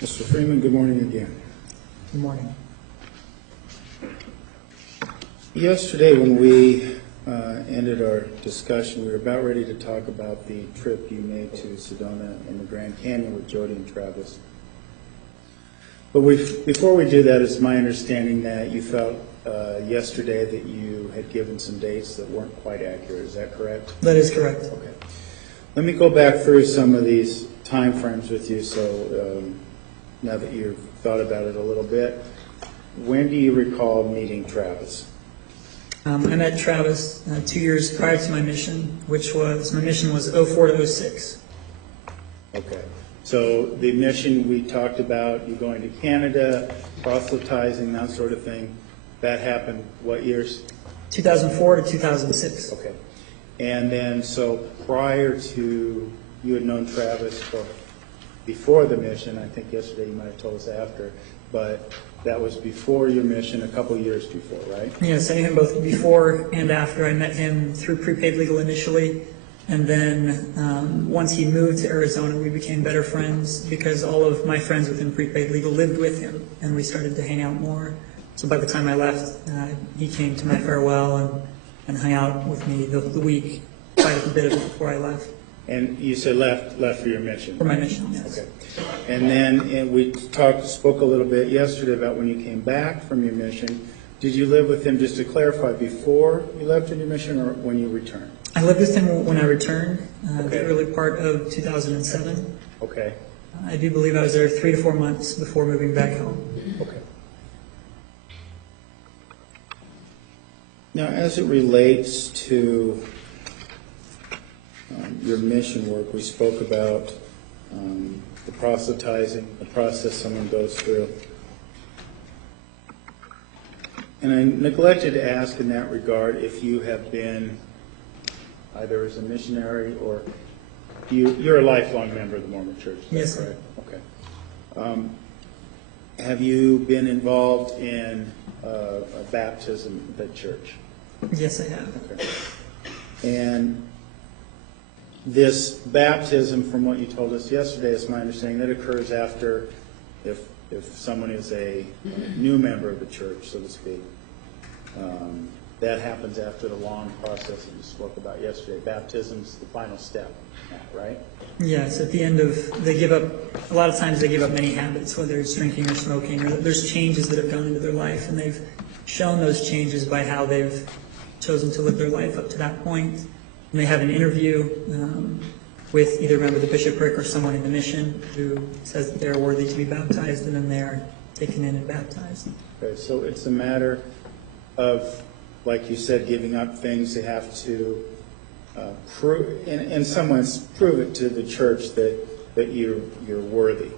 Mr. Freeman, good morning again. Good morning. Yesterday when we ended our discussion, we were about ready to talk about the trip you made to Sedona and the Grand Canyon with Jodi and Travis. But before we do that, it's my understanding that you felt yesterday that you had given some dates that weren't quite accurate. Is that correct? That is correct. Okay. Let me go back through some of these time frames with you. So now that you've thought about it a little bit, when do you recall meeting Travis? I met Travis 2 years prior to my mission, my mission was 04 to 06. Okay. So the mission we talked about, you going to Canada, proselytizing, that sort of thing, that happened what years? 2004 to 2006. Okay. And then, so prior to, you had known Travis before the mission, I think yesterday you might have told us after, but that was before your mission, a couple years before, right? Yes, I knew him both before and after. I met him through prepaid legal initially, and then once he moved to Arizona, we became better friends because all of my friends within prepaid legal lived with him, and we started to hang out more. So by the time I left, he came to my farewell and hung out with me the week, quite a bit of it before I left. And you said left for your mission? For my mission, yes. Okay. And then we spoke a little bit yesterday about when you came back from your mission. Did you live with him, just to clarify, before you left on your mission or when you returned? I lived with him when I returned, Okay. the early part of 2007. Okay. I do believe I was there 3 to 4 months before moving back home. Okay. Now, as it relates to your mission work, we spoke about the proselytizing, the process someone goes through. And I neglected to ask in that regard if you have been either as a missionary or you're a lifelong member of the Mormon Church. Yes, sir. Correct? Okay. Have you been involved in a baptism at the church? Yes, I have. Okay. And this baptism, from what you told us yesterday, is my understanding that occurs after, if someone is a new member of the church, so to speak. That happens after the long process that you spoke about yesterday. Baptism's the final step, right? Yes, at the end of, a lot of times they give up many habits, whether it's drinking or smoking, or there's changes that have gone into their life, and they've shown those changes by how they've chosen to live their life up to that point. And they have an interview with either a member of the bishopric or someone in the mission who says that they're worthy to be baptized, and then they're taken in and baptized. Okay, so it's a matter of, like you said, giving up things. They have to prove, in some ways, prove it to the church that you're worthy.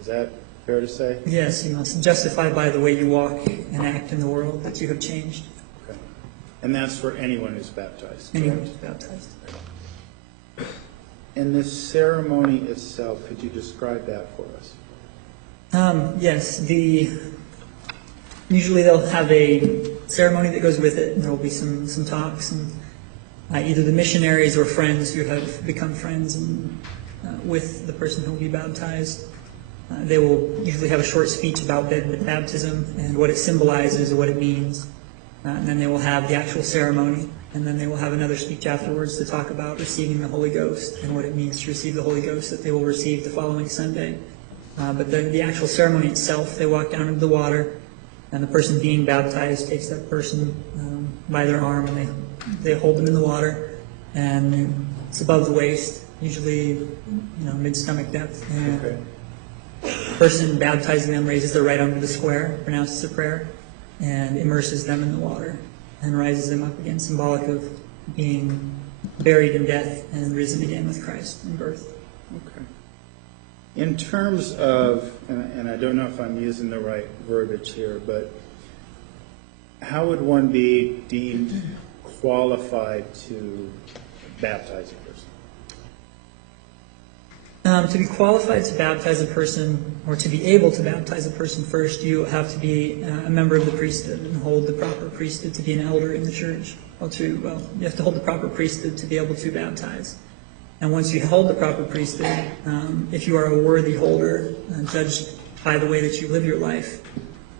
Is that fair to say? Yes, you must justify by the way you walk and act in the world that you have changed. Okay. And that's for anyone who's baptized. Anyone who's baptized. And this ceremony itself, could you describe that for us? Yes, usually they'll have a ceremony that goes with it, and there will be some talks, and either the missionaries or friends who have become friends with the person who will be baptized. They will usually have a short speech about baptism and what it symbolizes or what it means. And then they will have the actual ceremony, and then they will have another speech afterwards to talk about receiving the Holy Ghost and what it means to receive the Holy Ghost that they will receive the following Sunday. But the actual ceremony itself, they walk down into the water, and the person being baptized takes that person by their arm, and they hold them in the water, and it's above the waist, usually mid-stomach depth. And Okay. the person baptizing them raises their right arm to the square, pronounces a prayer, and immerses them in the water and rises them up again, symbolic of being buried in death and risen again with Christ in birth. Okay. In terms of, and I don't know if I'm using the right verbiage here, but how would one be deemed qualified to baptize a person? To be qualified to baptize a person, or to be able to baptize a person first, you have to be a member of the priesthood and hold the proper priesthood to be an elder in the church. You have to hold the proper priesthood to be able to baptize. And once you hold the proper priesthood, if you are a worthy holder, judged by the way that you live your life,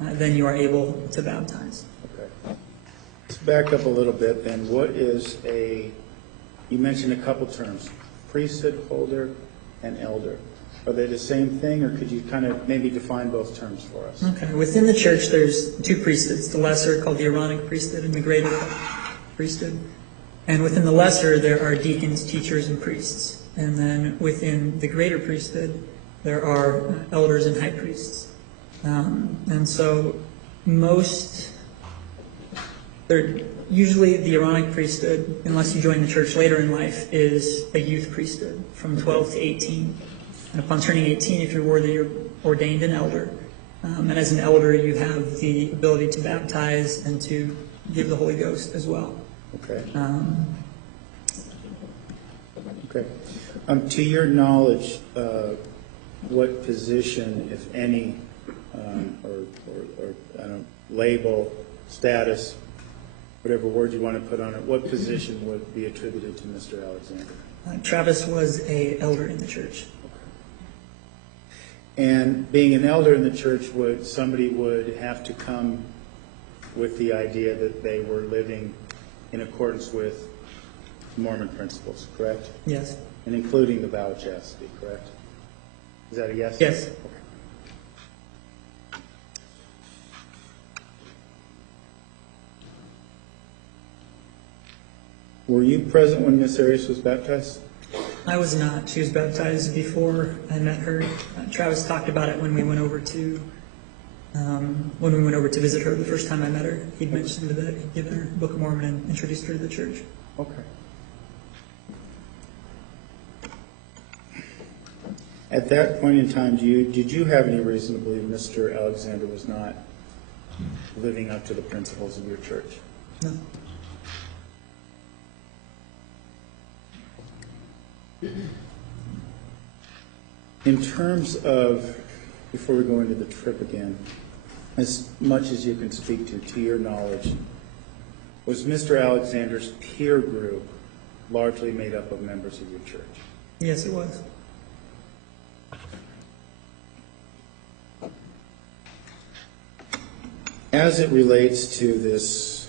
then you are able to baptize. Okay. Let's back up a little bit then. What is you mentioned a couple terms, priesthood holder and elder. Are they the same thing, or could you kind of maybe define both terms for us? Okay. Within the church, there's two priesthoods, the lesser called the Aaronic priesthood and the greater priesthood. And within the lesser, there are deacons, teachers, and priests. And then within the greater priesthood, there are elders and high priests. And so usually the Aaronic priesthood, unless you join the church later in life, is a youth priesthood from 12 to 18. And upon turning 18, if you're worthy, you're ordained an elder. And as an elder, you have the ability to baptize and to give the Holy Ghost as well. Okay. Okay. To your knowledge, what position, if any, or I don't label, status, whatever word you want to put on it, what position would be attributed to Mr. Alexander? Travis was an elder in the church. And being an elder in the church, somebody would have to come with the idea that they were living in accordance with Mormon principles, correct? Yes. And including the vow of chastity, correct? Is that a yes? Yes. Okay. Were you present when Miss Arias was baptized? I was not. She was baptized before I met her. Travis talked about it when we went over to visit her the first time I met her. He'd mentioned that he'd given her the Book of Mormon and introduced her to the church. Okay. At that point in time, did you have any reason to believe Mr. Alexander was not living up to the principles of your church? No. In terms of, before we go into the trip again, as much as you can speak to your knowledge, was Mr. Alexander's peer group largely made up of members of your church? Yes, it was. As it relates to this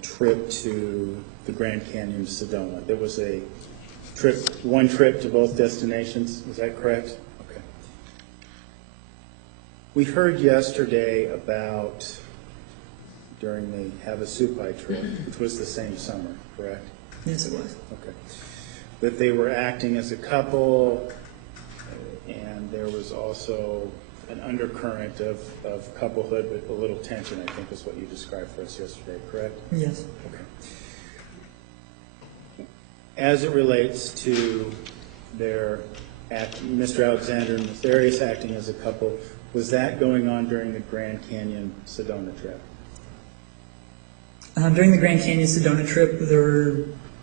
trip to the Grand Canyon of Sedona, there was one trip to both destinations, is that correct? Okay. We heard yesterday about, during the Havasupai trip, which was the same summer, correct? Yes, it was. Okay. That they were acting as a couple, and there was also an undercurrent of couplehood, but a little tension, I think is what you described for us yesterday, correct? Yes. Okay. As it relates to Mr. Alexander and Ms. Arias acting as a couple, was that going on during the Grand Canyon Sedona trip? During the Grand Canyon Sedona trip,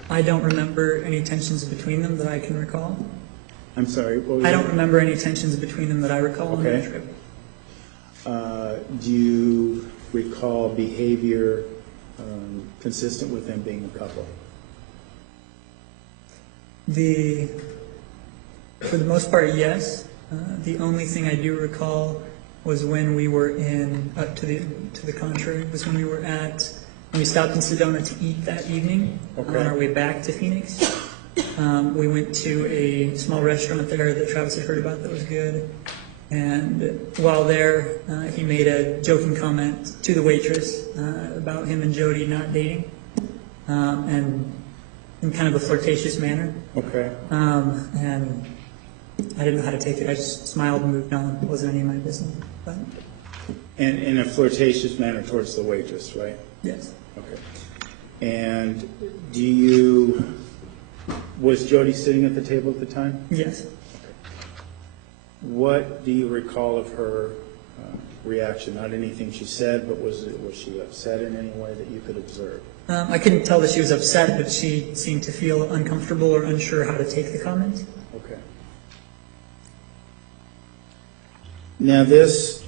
I don't remember any tensions between them that I can recall. I'm sorry, what was I that? don't remember any tensions between them that I recall on that Okay. trip. Do you recall behavior consistent with them being a couple? For the most part, yes. The only thing I do recall was when we were to the contrary, was when we stopped in Sedona to eat that evening. Okay. On our way back to Phoenix. We went to a small restaurant there that Travis had heard about that was good. And while there, he made a joking comment to the waitress about him and Jodi not dating, and in kind of a flirtatious manner. Okay. And I didn't know how to take it. I just smiled and moved on. It wasn't any of my business. But And in a flirtatious manner towards the waitress, right? yes. Okay. And was Jodi sitting at the table at the time? Yes. What do you recall of her reaction? Not anything she said, but was she upset in any way that you could observe? I couldn't tell that she was upset, but she seemed to feel uncomfortable or unsure how to take the comment. Okay. Now this,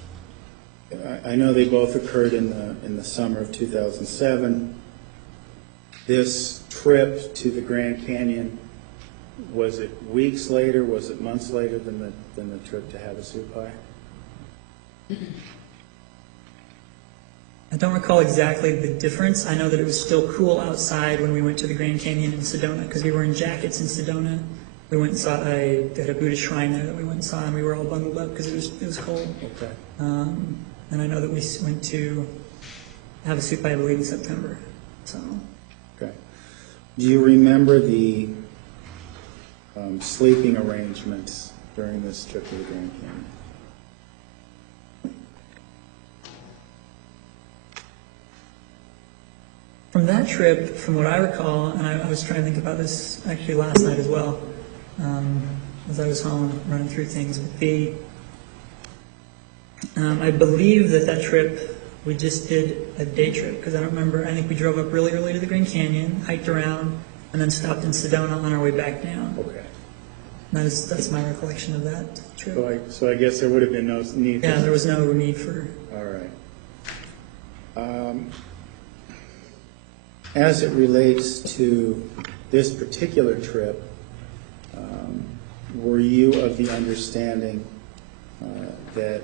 I know they both occurred in the summer of 2007. This trip to the Grand Canyon, was it weeks later? Was it months later than the trip to Havasupai? I don't recall exactly the difference. I know that it was still cool outside when we went to the Grand Canyon in Sedona, because we were in jackets in Sedona. We went and saw they had a Buddhist shrine there that we went and saw, and we were all bundled up because it was cold. Okay. And I know that we went to Havasupai, I believe, in September. So. Okay. Do you remember the sleeping arrangements during this trip to the Grand Canyon? From that trip, from what I recall, and I was trying to think about this actually last night as well, as I was home running through things, I believe that trip, we just did a day trip, because I don't remember, I think we drove up really early to the Grand Canyon, hiked around, and then stopped in Sedona on our way back down. Okay. That's my recollection of that trip. So I guess there would have been no need for... Yeah, there was no need for... All right. As it relates to this particular trip, were you of the understanding that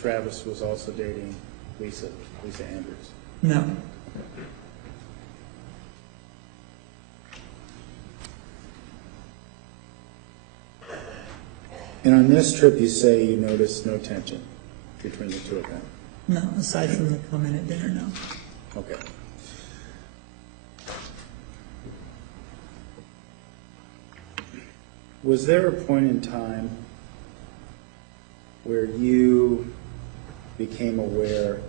Travis was also dating Lisa Andrews? No. And on this trip, you say you noticed no tension between the two of them? No, aside from the comment at dinner, no. Okay. Was there a point in time where you became aware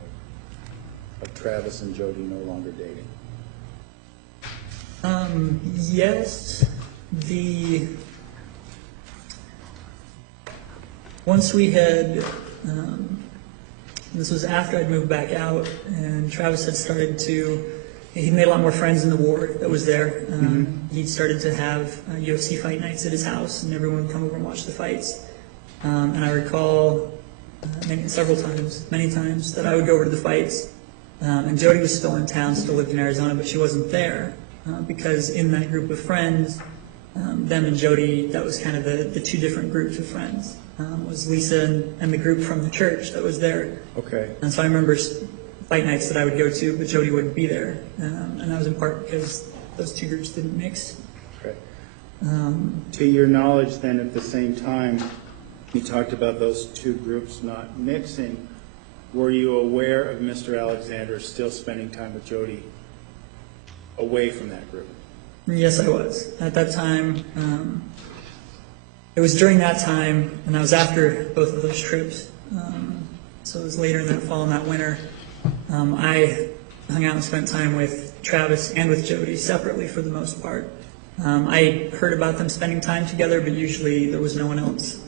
of Travis and Jodi no longer dating? Yes. Once we had, this was after I'd moved back out, and Travis had started to, he made a lot more friends in the ward that was there. He'd started to have UFC fight nights at his house, and everyone would come over and watch the fights. And I recall many times that I would go over to the fights, and Jodi was still in town, still lived in Arizona, but she wasn't there, because in that group of friends, them and Jodi, that was kind of the two different groups of friends. Was Lisa and the group from the church that was there. Okay. And so I remember fight nights that I would go to, but Jodi wouldn't be there. And that was in part because those two groups didn't mix. Okay. To your knowledge, then, at the same time, you talked about those two groups not mixing. Were you aware of Mr. Alexander still spending time with Jodi away from that group? Yes, I was. At that time, it was during that time, and that was after both of those trips. So it was later in that fall and that winter. I hung out and spent time with Travis and with Jodi separately for the most part. I heard about them spending time together, but usually there was no one else.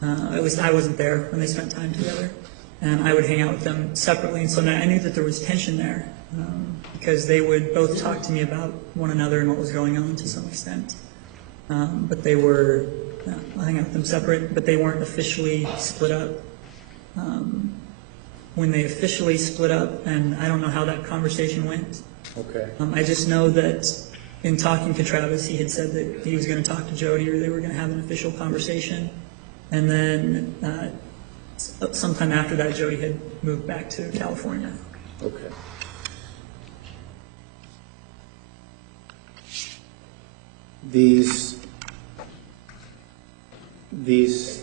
At least I wasn't there when they spent time together. And I would hang out with them separately, and so I knew that there was tension there, because they would both talk to me about one another and what was going on to some extent. But they were, I hang out with them separate, but they weren't officially split up. When they officially split up, and I don't know how that conversation went. Okay. I just know that in talking to Travis, he had said that he was going to talk to Jodi, or they were going to have an official conversation. And then sometime after that, Jodi had moved back to California. Okay. These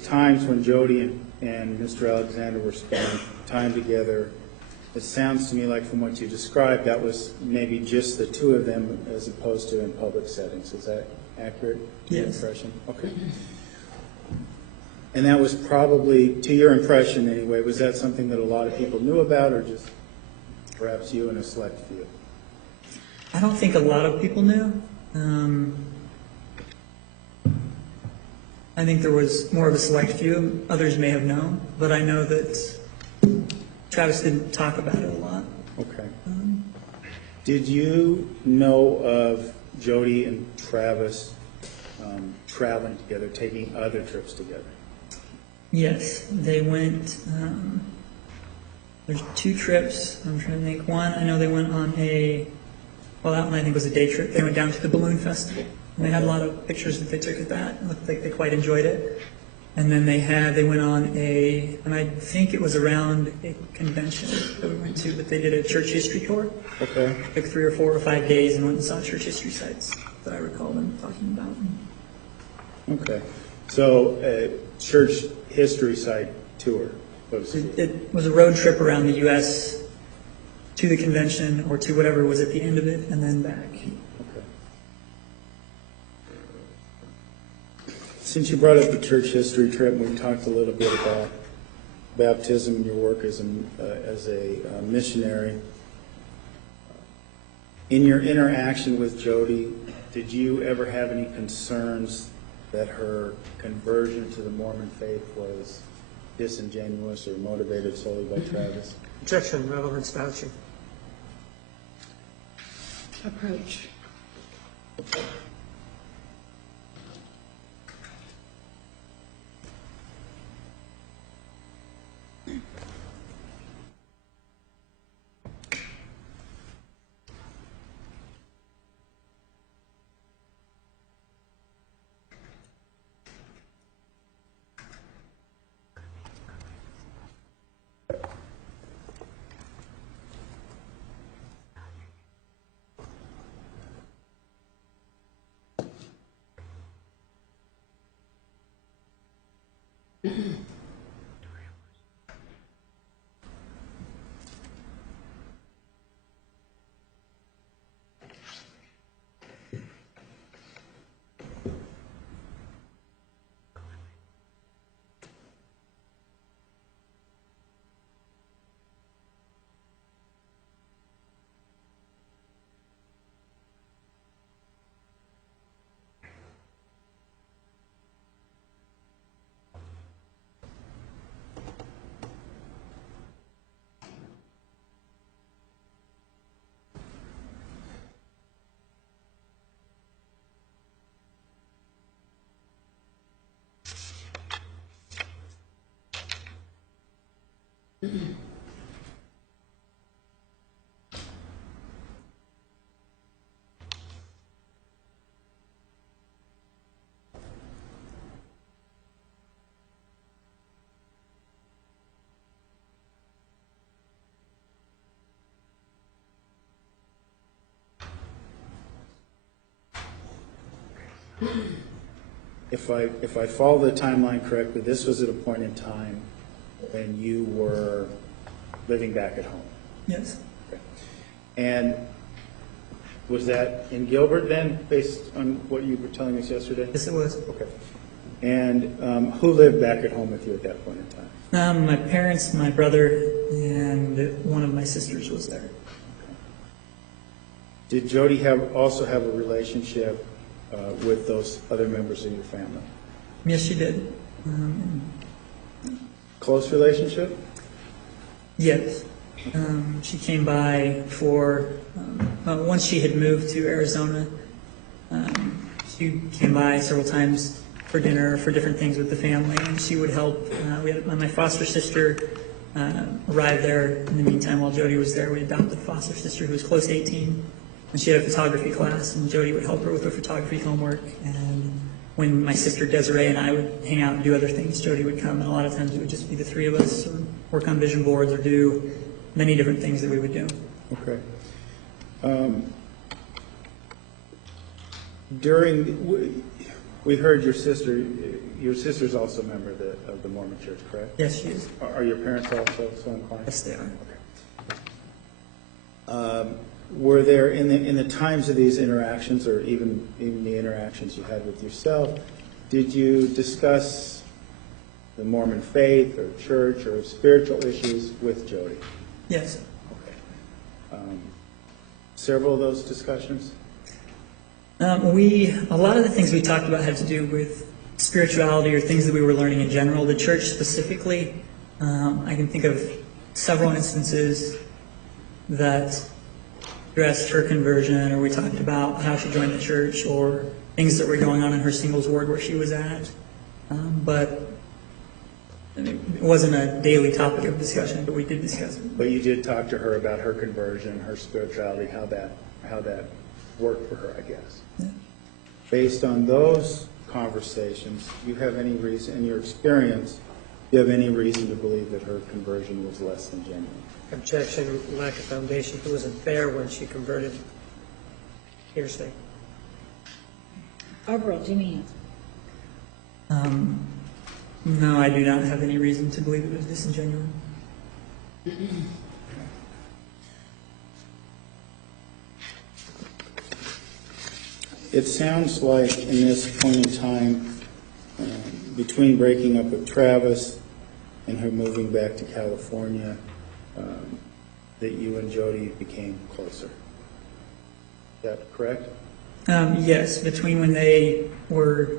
times when Jodi and Mr. Alexander were spending time together, it sounds to me like from what you described, that was maybe just the two of them as opposed to in public settings. Is that accurate? Yes. Impression? Okay. And that was probably, to your impression anyway, was that something that a lot of people knew about, or just perhaps you and a select few? I don't think a lot of people knew. I think there was more of a select few. Others may have known, but I know that Travis didn't talk about it a lot. Okay. Did you know of Jodi and Travis traveling together, taking other trips together? Yes, they went, there's two trips, I'm trying to think. One, I know they went on well, that one I think was a day trip. They went down to the balloon festival, and they had a lot of pictures that they took at that. It looked like they quite enjoyed it. And then they went on and I think it was around a convention that we went to, but they did a church history tour. Okay. Took 3 or 4 or 5 days and went and saw church history sites that I recall them talking about. Okay. So a church history site tour, so to speak. It was a road trip around the U.S. to the convention or to whatever was at the end of it and then back. Okay. Since you brought up the church history trip, we've talked a little bit about baptism and your work as a missionary. In your interaction with Jodi, did you ever have any concerns that her conversion to the Mormon faith was disingenuous or motivated solely by Travis? Objection, relevance vouching. Approach. If I follow the timeline correctly, this was at a point in time when you were living back at home. Yes. Okay. And was that in Gilbert then, based on what you were telling us yesterday? Yes, it was. Okay. And who lived back at home with you at that point in time? My parents, my brother, and one of my sisters was there. Did Jodi also have a relationship with those other members of your family? Yes, she did. Close relationship? Yes. She came by for, once she had moved to Arizona, she came by several times for dinner, for different things with the family, and she would help. We had my foster sister arrived there in the meantime while Jodi was there. We adopted a foster sister who was close to 18, and she had a photography class, and Jodi would help her with her photography homework. And when my sister Desiree and I would hang out and do other things, Jodi would come, and a lot of times it would just be the three of us, or work on vision boards, or do many different things that we would do. Okay. We heard your sister's also a member of the Mormon Church, correct? Yes, she is. Are your parents also so inclined? Yes, they are. Okay. Were there, in the times of these interactions, or even the interactions you had with yourself, did you discuss the Mormon faith or church or spiritual issues with Jodi? Yes. Okay. Several of those discussions? A lot of the things we talked about had to do with spirituality or things that we were learning in general. The church specifically, I can think of several instances that addressed her conversion, or we talked about how she joined the church, or things that were going on in her singles ward where she was at. But I mean, it wasn't a daily topic of discussion, but we did discuss it. But you did talk to her about her conversion, her spirituality, how that worked for her, I guess. Yeah. Based on those conversations, do you have any reason, in your experience, do you have any reason to believe that her conversion was less than genuine? Objection, lack of foundation. It wasn't fair when she converted. Hearsay. Overall, Jimmy answer. No, I do not have any reason to believe it was disingenuous. It sounds like in this point in time, between breaking up with Travis and her moving back to California, that you and Jodi became closer. Is that correct? Yes, between when they were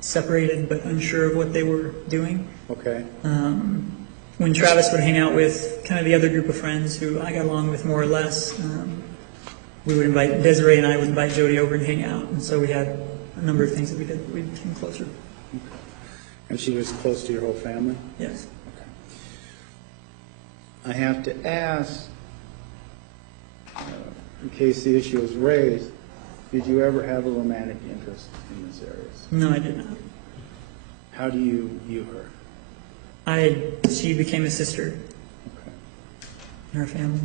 separated but unsure of what they were doing. Okay. When Travis would hang out with kind of the other group of friends who I got along with more or less, we would invite, Desiree and I would invite Jodi over and hang out. And so we had a number of things that we did. We became closer. Okay. And she was close to your whole family? Yes. I have to ask, in case the issue is raised, did you ever have a romantic interest in Ms. Arias? No, I did not. How do you view her? She became a sister Okay. in our family.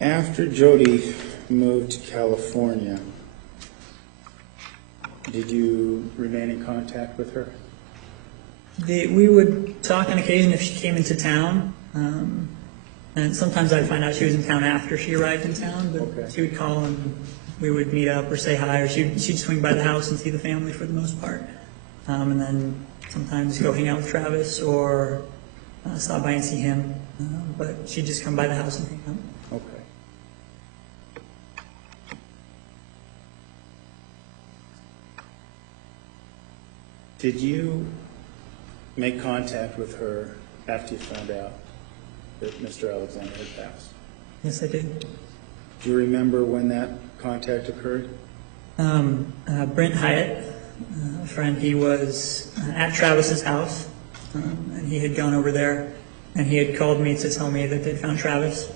After Jodi moved to California, did you remain in contact with her? We would talk on occasion if she came into town. And sometimes I'd find out she was in town after she arrived in town, but Okay. she would call and we would meet up or say hi, or she'd swing by the house and see the family for the most part. And then sometimes go hang out with Travis or stop by and see him. But she'd just come by the house and hang out. Okay. Did you make contact with her after you found out that Mr. Alexander had passed? Yes, I did. Do you remember when that contact occurred? Brent Hyatt, a friend, he was at Travis's house, and he had gone over there, and he had called me to tell me that they'd found Travis,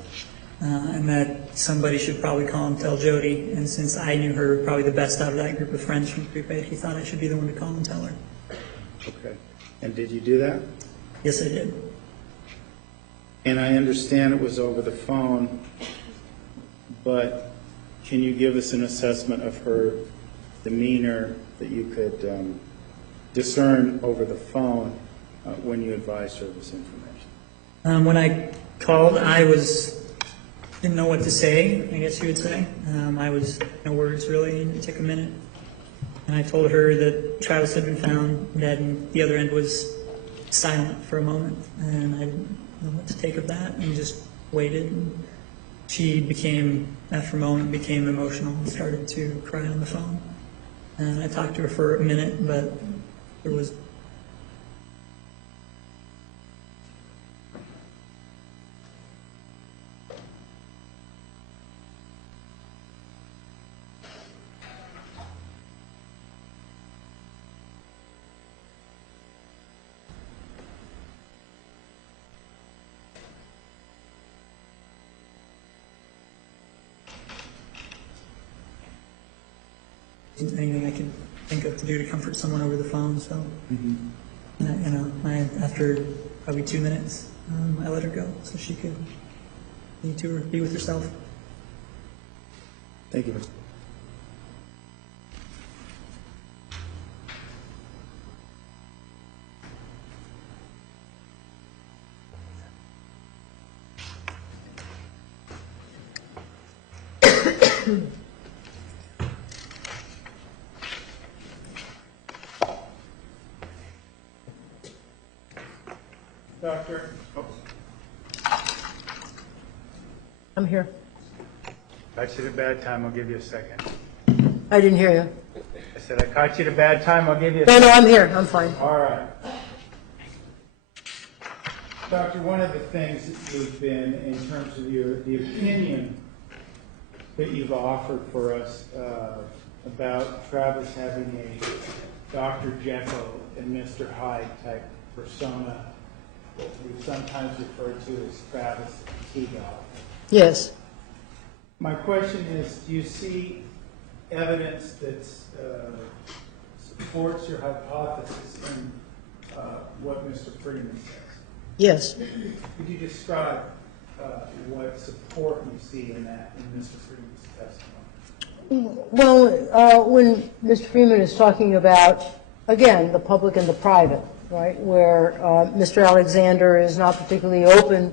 and that somebody should probably call and tell Jodi. And since I knew her probably the best out of that group of friends from prepaid, he thought I should be the one to call and tell her. Okay. And did you do that? Yes, I did. And I understand it was over the phone, but can you give us an assessment of her demeanor that you could discern over the phone when you advised her of this information? When I called, didn't know what to say, I guess you would say. I was no words really, and it took a minute. And I told her that Travis had been found dead, and the other end was silent for a moment, and I didn't know what to take of that, and just waited. And she after a moment, became emotional and started to cry on the phone. And I talked to her for a minute, but there was anything I could think of to do to comfort someone over the phone. So, after probably 2 minutes, I let her go so she could be with herself. Thank you. Doctor? I'm here. Caught you at a bad time, I'll give you a second. I didn't hear you. I said, I caught you at a bad time, I'll give you a No, second. I'm here. I'm fine. All right. Doctor, one of the things that you've been, in terms of the opinion that you've offered for us about Travis having a Dr. Jekyll and Mr. Hyde type persona, what we sometimes refer to as Travis T-Dog. Yes. My question is, do you see evidence that supports your hypothesis in what Mr. Freeman says? Yes. Could you describe what support you see in that in Mr. Freeman's testimony? Well, when Mr. Freeman is talking about, again, the public and the private, right, where Mr. Alexander is not particularly open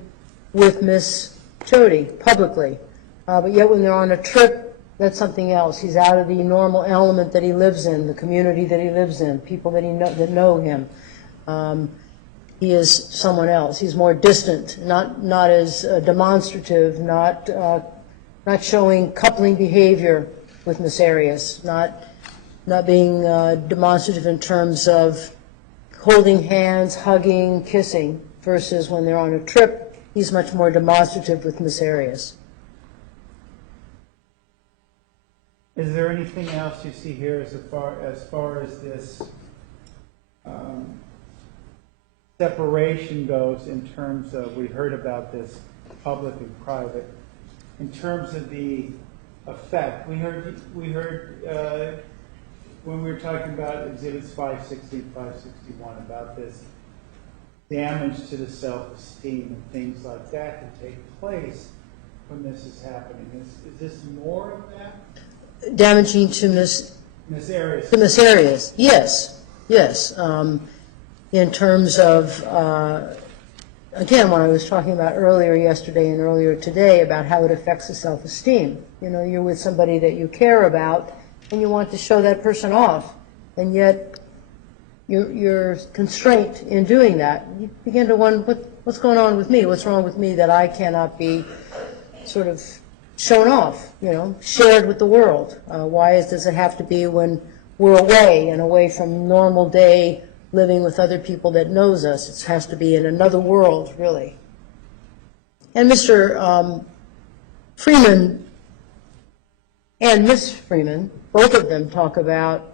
with Miss Jodi publicly, but yet when they're on a trip, that's something else. He's out of the normal element that he lives in, the community that he lives in, people that that know him. He is someone else. He's more distant, not as demonstrative, not showing coupling behavior with Miss Arias, not being demonstrative in terms of holding hands, hugging, kissing, versus when they're on a trip, he's much more demonstrative with Miss Arias. Is there anything else you see here as far as this separation goes in terms of, we heard about this public and private, in terms of the effect? We heard when we were talking about exhibits 560 and 561 about this damage to the self-esteem and things like that that take place when this is happening. Is this more of that? Damaging to Miss Arias. To Miss Arias, yes, yes. In terms of, again, what I was talking about earlier yesterday and earlier today about how it affects the self-esteem. You know, you're with somebody that you care about, and you want to show that person off, and yet you're constrained in doing that. You begin to wonder, what's going on with me? What's wrong with me that I cannot be sort of shown off, you know, shared with the world? Why does it have to be when we're away and away from normal day living with other people that knows us? It has to be in another world, really. And Mr. Freeman and Miss Freeman, both of them talk about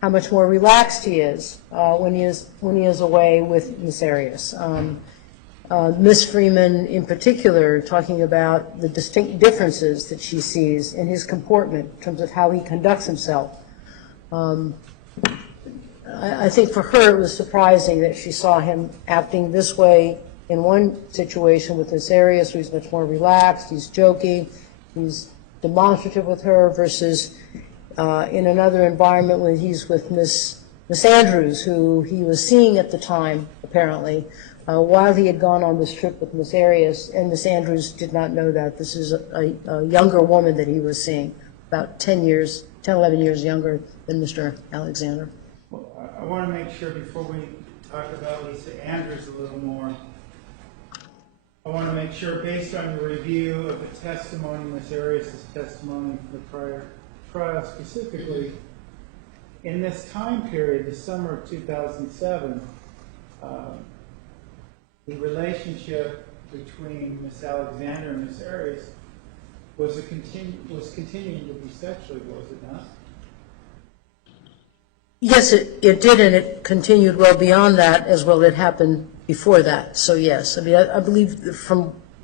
how much more relaxed he is when he is away with Miss Arias. Miss Freeman, in particular, talking about the distinct differences that she sees in his comportment in terms of how he conducts himself. I think for her it was surprising that she saw him acting this way in one situation with Miss Arias, where he's much more relaxed, he's joking, he's demonstrative with her, versus in another environment when he's with Miss Andrews, who he was seeing at the time, apparently, while he had gone on this trip with Miss Arias, and Miss Andrews did not know that. This is a younger woman that he was seeing, about 10, 11 years younger than Mr. Alexander. Well, I want to make sure before we talk about Lisa Andrews a little more, I want to make sure, based on your review of the testimony, Miss Arias' testimony from the prior trial specifically, in this time period, the summer of 2007, the relationship between Miss Alexander and Miss Arias was continuing to be sexually, was it not? Yes, it did, and it continued well beyond that as well. It happened before that, so yes. I mean, I believe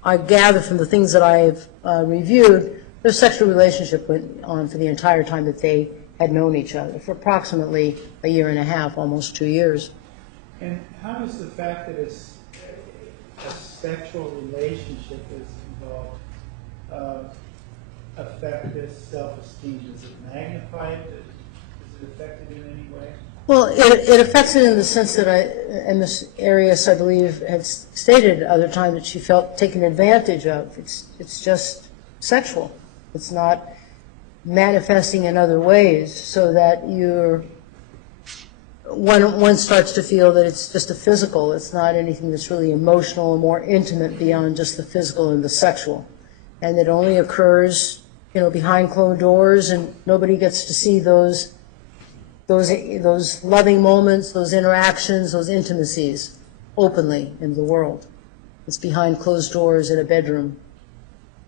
I gather from the things that I've reviewed, their sexual relationship went on for the entire time that they had known each other, for approximately a year and a half, almost 2 years. And how does the fact that it's a sexual relationship is involved affect this self-esteem? Does it magnify it? Is it affected in any way? Well, it affects it in the sense that and Ms. Arias, I believe, had stated at other times that she felt taken advantage of. It's just sexual. It's not manifesting in other ways, so that one starts to feel that it's just a physical. It's not anything that's really emotional or more intimate beyond just the physical and the sexual, and it only occurs, you know, behind closed doors, and nobody gets to see those loving moments, those interactions, those intimacies openly in the world. It's behind closed doors in a bedroom.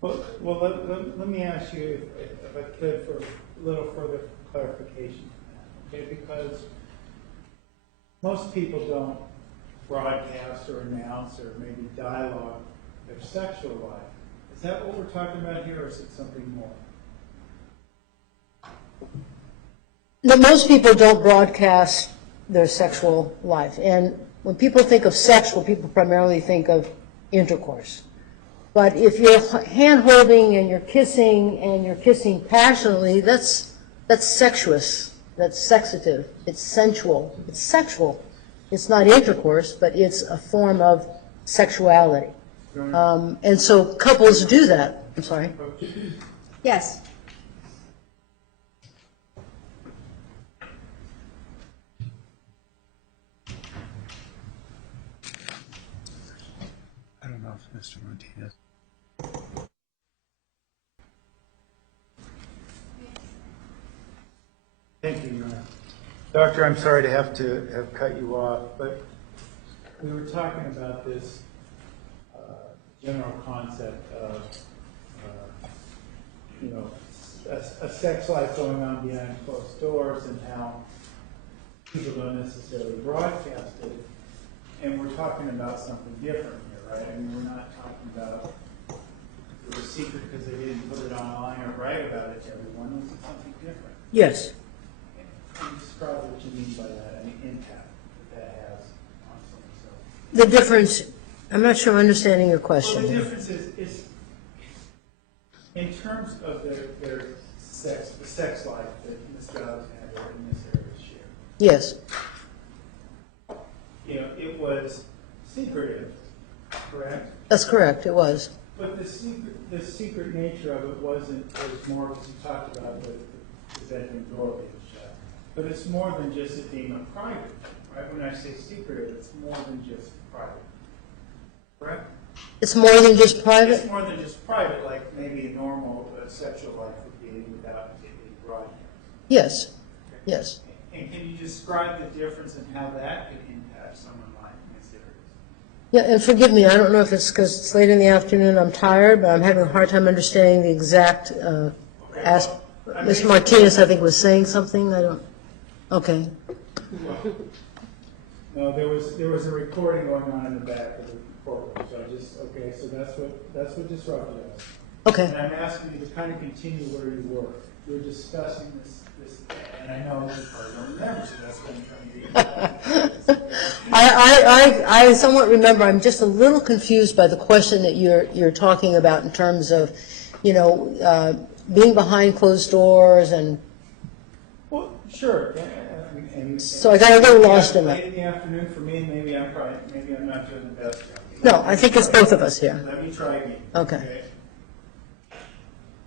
Well, let me ask you, if I could, for a little further clarification on that, okay? Because most people don't broadcast or announce or maybe dialogue their sexual life. Is that what we're talking about here, or is it something more? No, most people don't broadcast their sexual life. And when people think of sexual, people primarily think of intercourse. But if you're hand-holding and you're kissing passionately, that's sexuous, that's sexative, it's sensual, it's sexual. It's not intercourse, but it's a form of sexuality. And so couples do that. I'm sorry. Yes. I don't know if Mr. Martinez. Thank you, Your Honor. Doctor, I'm sorry to have cut you off, but we were talking about this general concept of, a sex life going on behind closed doors and how people don't necessarily broadcast it. And we're talking about something different here, right? I mean, we're not talking about it was secret because they didn't put it online or write about it to everyone. This is something different. Yes. Can you describe what you mean by that and the impact that has on someone's self? The difference, I'm not sure I'm understanding your Well, question. the difference is in terms of their sex, the sex life that Mr. Alexander and Ms. Arias share. Yes. It was secretive, correct? That's correct, it was. But the secret nature of it was more, because you talked about the bedroom door being shut. But it's more than just it being a private, right? When I say secretive, it's more than just private, correct? It's more than just private? It's more than just private, like maybe a normal sexual life would be without it being broadcast. Yes, yes. And can you describe the difference in how that could impact someone like Ms. Arias? Yeah, and forgive me, I don't know if it's because it's late in the afternoon, I'm tired, but I'm having a hard time understanding the exact aspect. Mr. Martinez, I think, was saying something, I don't, okay. No, there was a recording going on in the back of the courtroom, so so that's what disrupted us. Okay. And I'm asking you to kind of continue where you were. You were discussing this, and I know you probably don't remember, so that's what I'm trying to do. I somewhat remember, I'm just a little confused by the question that you're talking about in terms of, being behind closed doors and, Well, sure. so I got a little lost in that. Late in the afternoon for me, maybe I'm not doing the best job. No, I think it's both of us here. Let me try again. Okay.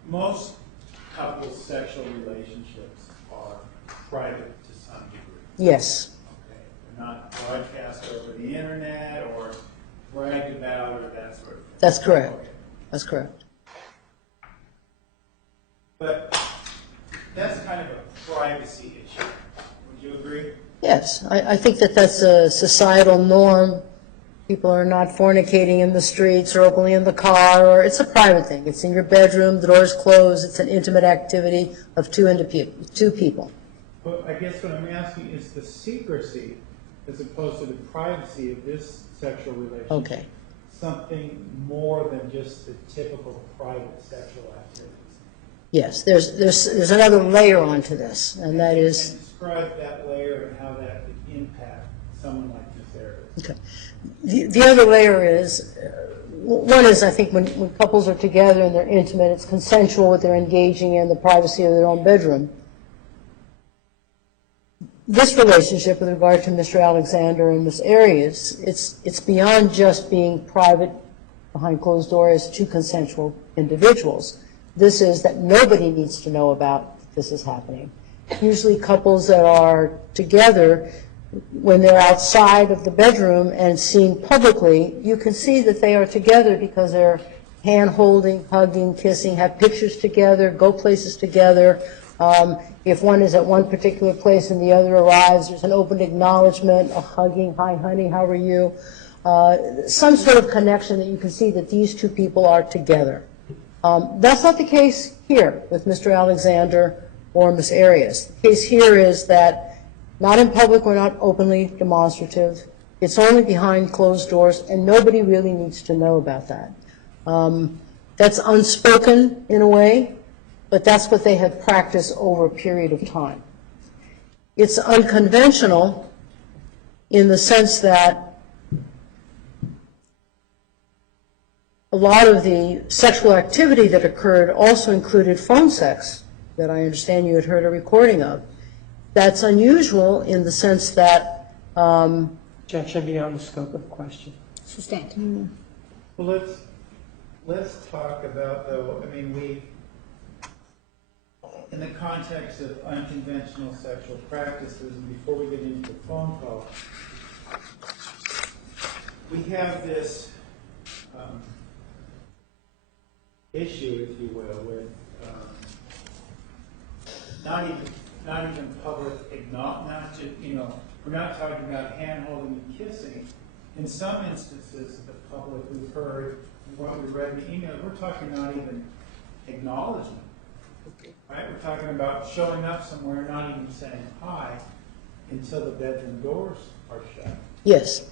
Most couples' sexual relationships are private to some degree. Yes, Okay, they're not broadcast over the internet or bragged about or that sort of thing. that's correct. Okay. That's correct. But that's kind of a privacy issue. Would you agree? Yes, I think that that's a societal norm. People are not fornicating in the streets or openly in the car, or it's a private thing. It's in your bedroom, the door's closed, it's an intimate activity of two people. But I guess what I'm asking is the secrecy as opposed to the privacy of this sexual relationship. Okay. Something more than just the typical private sexual activities. Yes, there's another layer onto this, and that is. And describe that layer and how that could impact someone like Ms. Arias. Okay. The other layer is, one is, I think, when couples are together and they're intimate, it's consensual what they're engaging in, the privacy of their own bedroom. This relationship with regard to Mr. Alexander and Ms. Arias, it's beyond just being private behind closed doors, two consensual individuals. This is that nobody needs to know about this is happening. Usually couples that are together, when they're outside of the bedroom and seen publicly, you can see that they are together because they're hand-holding, hugging, kissing, have pictures together, go places together. If one is at one particular place and the other arrives, there's an open acknowledgement, a hugging, hi honey, how are you? Some sort of connection that you can see that these two people are together. That's not the case here with Mr. Alexander or Ms. Arias. The case here is that not in public, we're not openly demonstrative. It's only behind closed doors, and nobody really needs to know about that. That's unspoken in a way, but that's what they had practiced over a period of time. It's unconventional in the sense that a lot of the sexual activity that occurred also included phone sex, that I understand you had heard a recording of. That's unusual in the sense that Objection beyond the scope of question. Sustained. Well, let's talk about, though, I mean, in the context of unconventional sexual practices, and before we get into the phone call, we have this issue, if you will, with not even public not just, we're not talking about hand-holding and kissing. In some instances, the public, we've heard, what we read in the email, we're talking not even acknowledgement. Right? We're talking about showing up somewhere, not even saying hi until the bedroom doors are shut. yes.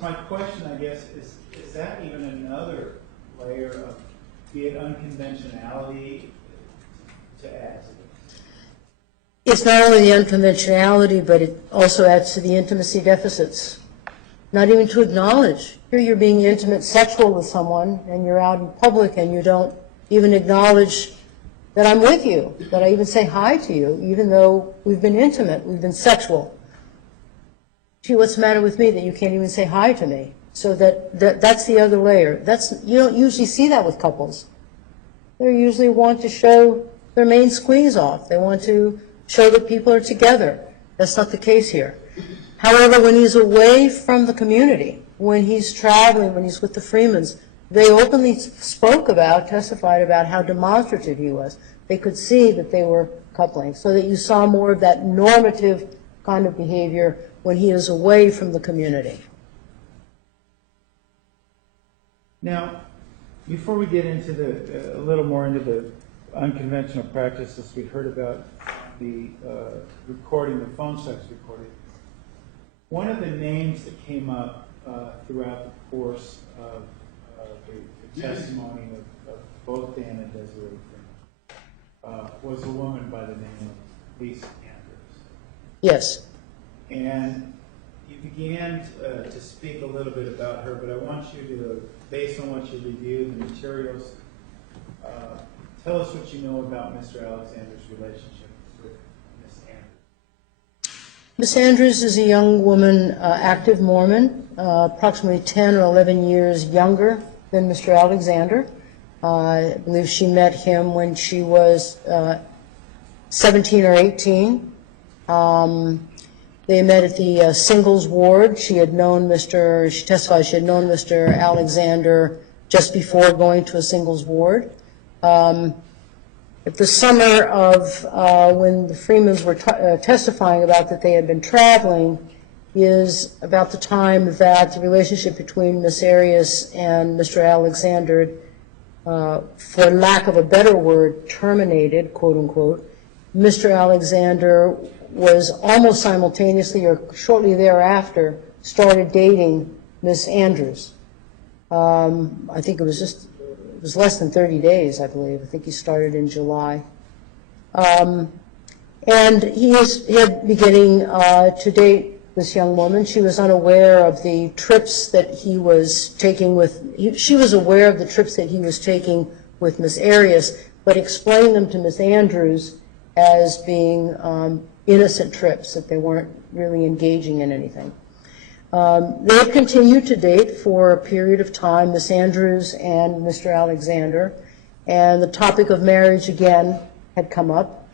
My question, I guess, is that even another layer of, be it unconventionality, to add to this? It's not only the unconventionality, but it also adds to the intimacy deficits. Not even to acknowledge. Here you're being intimate sexual with someone, and you're out in public, and you don't even acknowledge that I'm with you, that I even say hi to you, even though we've been intimate, we've been sexual. Gee, what's the matter with me that you can't even say hi to me? So that's the other layer. You don't usually see that with couples. They usually want to show their main squeeze off. They want to show that people are together. That's not the case here. However, when he's away from the community, when he's traveling, when he's with the Freemans, they openly testified about how demonstrative he was. They could see that they were coupling, so that you saw more of that normative kind of behavior when he is away from the community. Now, before we get into a little more into the unconventional practices, we heard about the recording, the phone sex recording. One of the names that came up throughout the course of the testimony of both Dan and Desiree was a woman by the name of Lisa Andrews. Yes. And you began to speak a little bit about her, but I want you to, based on what you reviewed, the materials, tell us what you know about Mr. Alexander's relationship with Miss Andrews. Miss Andrews is a young woman, active Mormon, approximately 10 or 11 years younger than Mr. Alexander. I believe she met him when she was 17 or 18. They met at the singles ward. She testified she had known Mr. Alexander just before going to a singles ward. At the summer of when the Freemans were testifying about that they had been traveling is about the time that the relationship between Miss Arias and Mr. Alexander, for lack of a better word, terminated, quote unquote. Mr. Alexander was almost simultaneously or shortly thereafter started dating Miss Andrews. I think it was less than 30 days, I believe. I think he started in July. And he had beginning to date this young woman. She was unaware of the trips that he was taking she was aware of the trips that he was taking with Miss Arias, but explained them to Miss Andrews as being innocent trips, that they weren't really engaging in anything. They had continued to date for a period of time, Miss Andrews and Mr. Alexander, and the topic of marriage again had come up.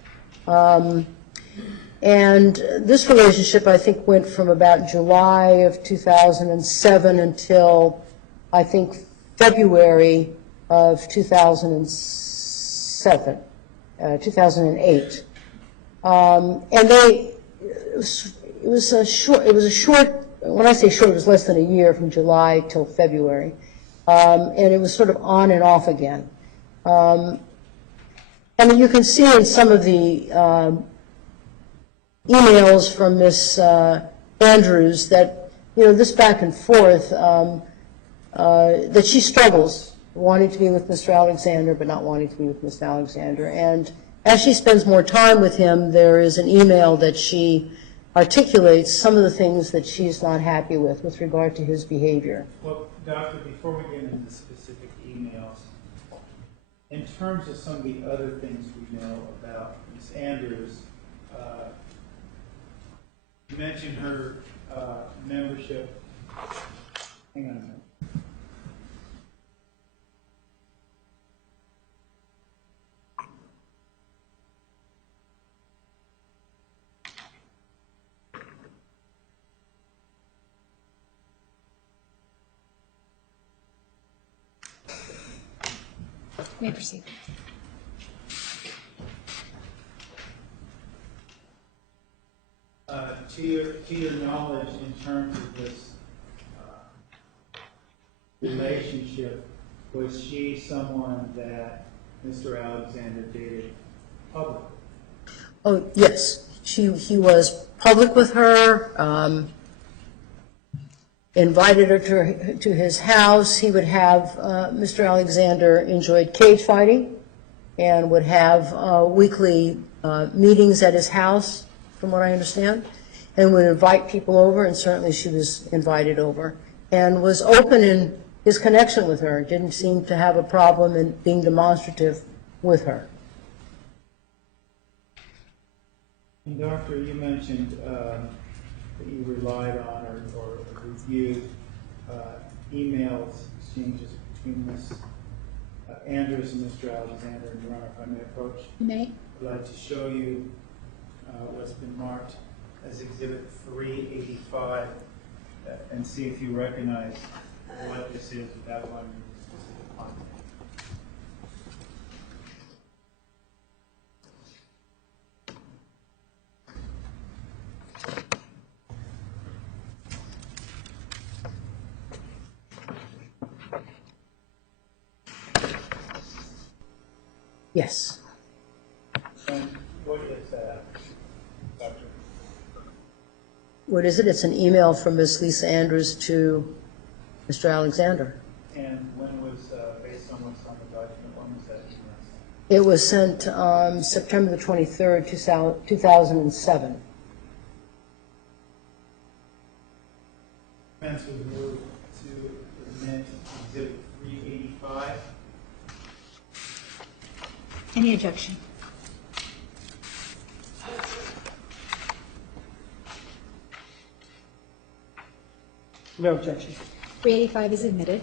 And this relationship, I think, went from about July of 2007 until, I think, February of 2008. And it was a short, when I say short, it was less than a year, from July till February. And it was sort of on and off again. I mean, you can see in some of the emails from Miss Andrews that, this back and forth, that she struggles wanting to be with Mr. Alexander, but not wanting to be with Mr. Alexander. And as she spends more time with him, there is an email that she articulates some of the things that she's not happy with regard to his behavior. Well, Doctor, before we get into specific emails, in terms of some of the other things we know about Ms. Andrews, you mentioned her membership. Hang on a minute. May proceed. To your knowledge, in terms of this relationship, was she someone that Mr. Alexander dated publicly? Oh, yes. He was public with her, invited her to his house. He would have, Mr. Alexander enjoyed cage fighting and would have weekly meetings at his house, from what I understand, and would invite people over, and certainly she was invited over, and was open in his connection with her, didn't seem to have a problem in being demonstrative with her. And Doctor, you mentioned that you relied on or reviewed emails, exchanges between Ms. Andrews and Mr. Alexander. And Your Honor, if I may approach, You may. I'd like to show you what's been marked as Exhibit 385 and see if you recognize what this is without going into specific content. Yes. And what is that, Doctor? What is it? It's an email from Ms. Lisa Andrews to Mr. Alexander. And when was, based on what's on the document, when was that email sent? It was sent September the 23rd, 2007. Comments was moved to admit Exhibit 385. Any objection? No objection. 385 is admitted.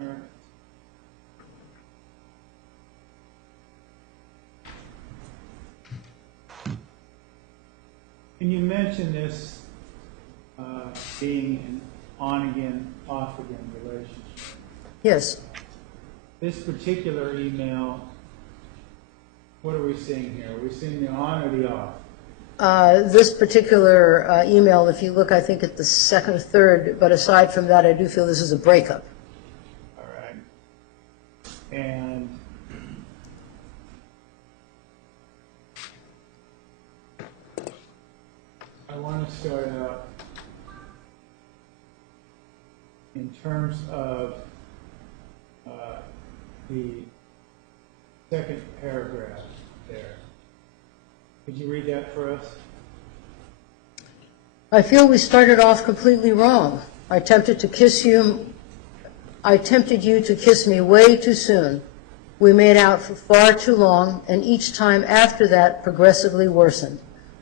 All right. And you mentioned this being an on-again, off-again relationship. Yes. This particular email, what are we seeing here? Are we seeing the on or the off? This particular email, if you look, I think, at the second or third, but aside from that, I do feel this is a breakup. All right. And I want to start out in terms of the second paragraph there. Could you read that for us? I feel we started off completely wrong. I tempted you to kiss me way too soon. We made out for far too long, and each time after that progressively worsened.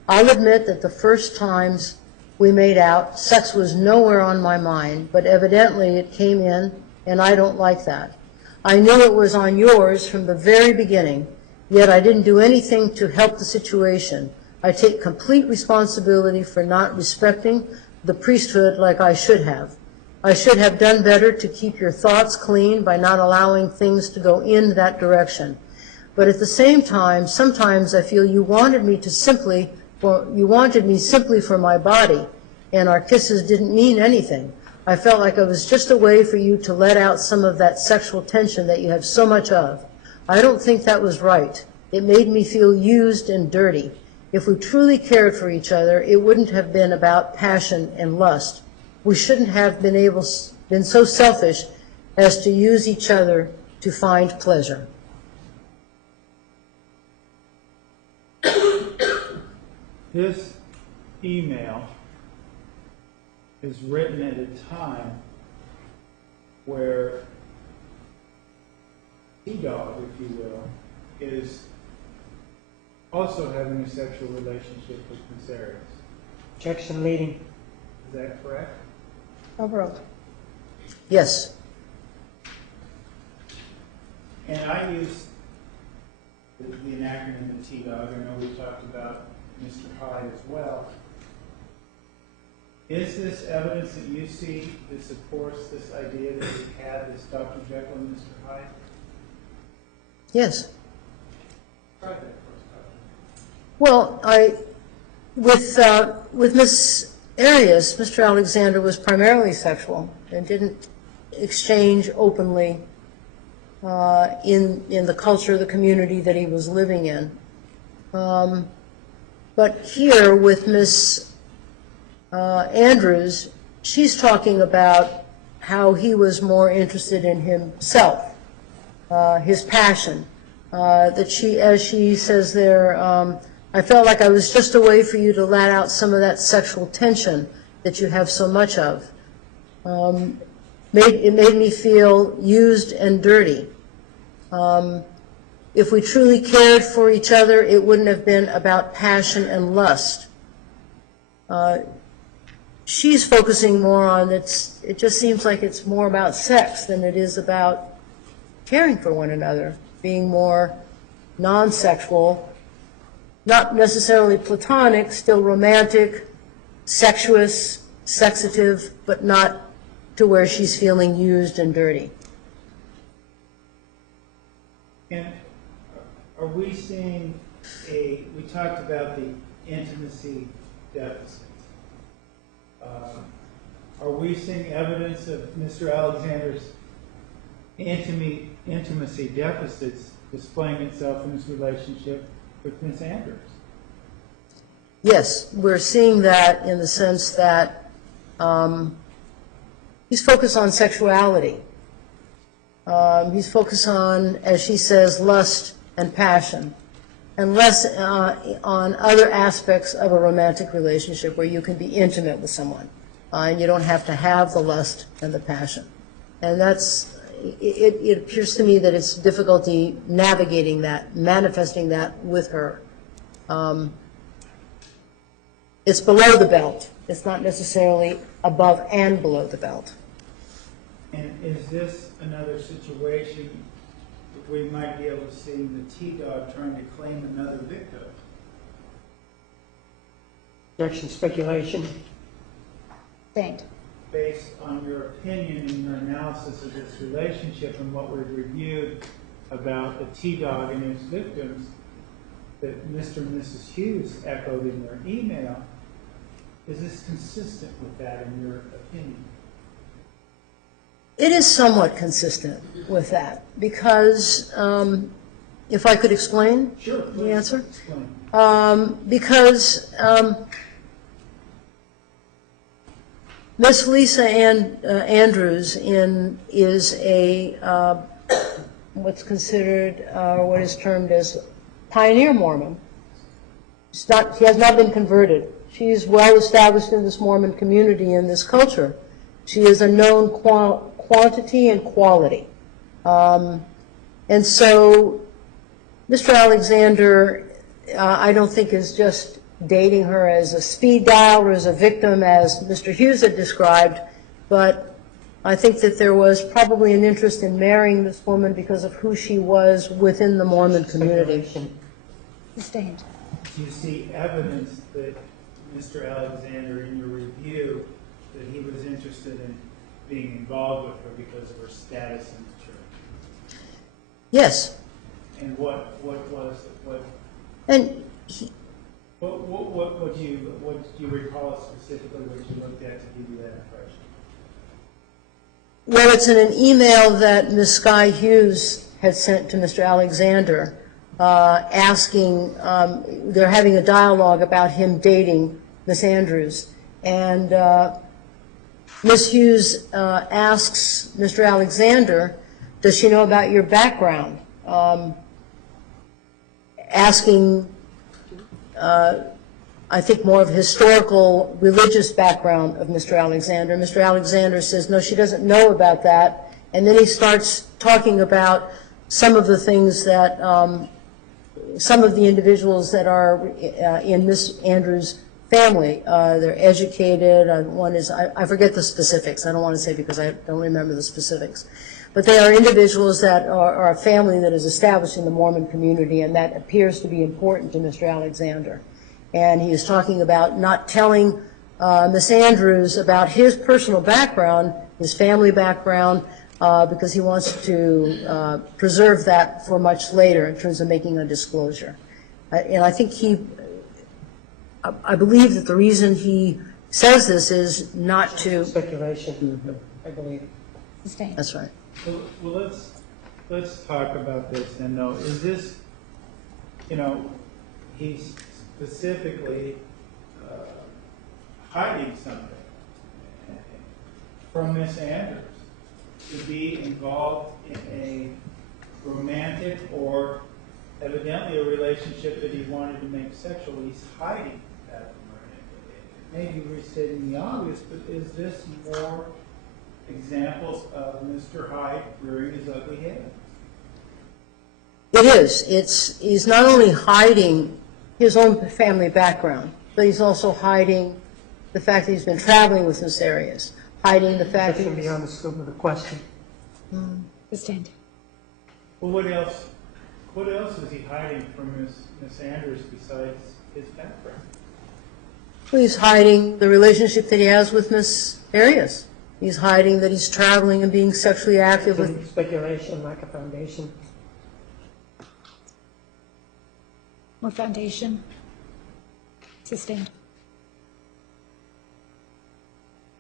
I'll admit that the first times we made out, sex was nowhere on my mind, but evidently it came in, and I don't like that. I knew it was on yours from the very beginning, yet I didn't do anything to help the situation. I take complete responsibility for not respecting the priesthood like I should have. I should have done better to keep your thoughts clean by not allowing things to go in that direction. But at the same time, sometimes I feel you wanted me simply for my body, and our kisses didn't mean anything. I felt like it was just a way for you to let out some of that sexual tension that you have so much of. I don't think that was right. It made me feel used and dirty. If we truly cared for each other, it wouldn't have been about passion and lust. We shouldn't have been so selfish as to use each other to find pleasure. This email is written at a time where T-Dog, if you will, is also having a sexual relationship with Miss Arias. Objection leading. Is that correct? Overruled. Yes. And I use the acronym of T-Dog. I know we talked about Mr. Hyde as well. Is this evidence that you see that supports this idea that we had this Dr. Jekyll and Mr. Hyde? Yes. Try that first, Well, with Miss Arias, Mr. Alexander was primarily sexual and didn't exchange openly in the culture, the community that he was living in. But here with Miss Andrews, she's talking about how he was more interested in himself, his passion. That she, as she says there, I felt like I was just a way for you to let out some of that sexual tension that you have so much of. It made me feel used and dirty. If we truly cared for each other, it wouldn't have been about passion and lust. She's focusing more on it just seems like it's more about sex than it is about caring for one another, being more non-sexual, not necessarily platonic, still romantic, sexuous, sexative, but not to where she's feeling used and dirty. And are we seeing we talked about the intimacy deficit. Are we seeing evidence of Mr. Alexander's intimacy deficits displaying itself in his relationship with Miss Andrews? Yes, we're seeing that in the sense that he's focused on sexuality. He's focused on, as she says, lust and passion, and less on other aspects of a romantic relationship where you can be intimate with someone and you don't have to have the lust and the passion. And it appears to me that it's difficulty navigating that, manifesting that with her. It's below the belt. It's not necessarily above and below the belt. And is this another situation that we might be able to see the T-Dog trying to claim another victim? Objection, speculation. Sustained. Based on your opinion and your analysis of this relationship and what we've reviewed about the T-Dog and his victims that Mr. and Mrs. Hughes echoed in their email, is this consistent with that in your opinion? It is somewhat consistent with that because, if I could explain Sure, the answer? Explain. Because Miss Lisa Andrews is a what's considered what is termed as pioneer Mormon. She has not been converted. She's well established in this Mormon community and this culture. She is a known quantity and quality. And so Mr. Alexander, I don't think is just dating her as a speed dial or as a victim as Mr. Hughes had described, but I think that there was probably an interest in marrying this woman because of who she was within the Mormon community. Sustained. do you see evidence that Mr. Alexander, in your review, that he was interested in being involved with her because of her status in the church? Yes. And what And he, do you recall specifically what you looked at to give you that impression? well, it's in an email that Ms. Sky Hughes had sent to Mr. Alexander, asking, they're having a dialogue about him dating Miss Andrews. And Ms. Hughes asks Mr. Alexander, does she know about your background? Asking, I think, more of a historical, religious background of Mr. Alexander. Mr. Alexander says, no, she doesn't know about that. And then he starts talking about some of the things that, some of the individuals that are in Miss Andrews' family. They're educated. One is, I forget the specifics. I don't want to say because I don't remember the specifics. But they are individuals that are a family that is established in the Mormon community, and that appears to be important to Mr. Alexander. And he is talking about not telling Miss Andrews about his personal background, his family background, because he wants to preserve that for much later in terms of making a disclosure. And I think I believe that the reason he says this is not to. Speculation, I believe. Sustained. That's right. Well, let's talk about this then, though. Is this, he's specifically hiding something from Miss Andrews to be involved in a romantic or evidently a relationship that he wanted to make sexual. He's hiding that from her. Maybe restating the obvious, but is this more examples of Mr. Hyde rearing his ugly head? It is. He's not only hiding his own family background, but he's also hiding the fact that he's been traveling with Miss Arias, hiding the fact that That's beyond the scope of the question. Sustained. Well, what else is he hiding from Miss Andrews besides his background? he's hiding the relationship that he has with Miss Arias. He's hiding that he's traveling and being sexually active with. Speculation, lack of foundation. More foundation. Sustained.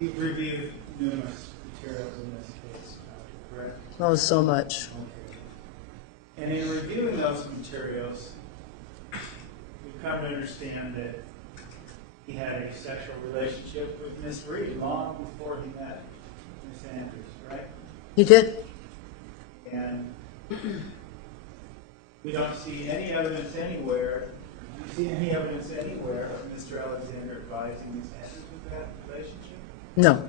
You've reviewed numerous materials in this case, correct? Oh, so much. Okay. And in reviewing those materials, we've come to understand that he had a sexual relationship with Miss Reed long before he met Miss Andrews, right? He did. And we don't see any evidence anywhere. Do you see any evidence anywhere of Mr. Alexander advising Miss Andrews of that relationship? No.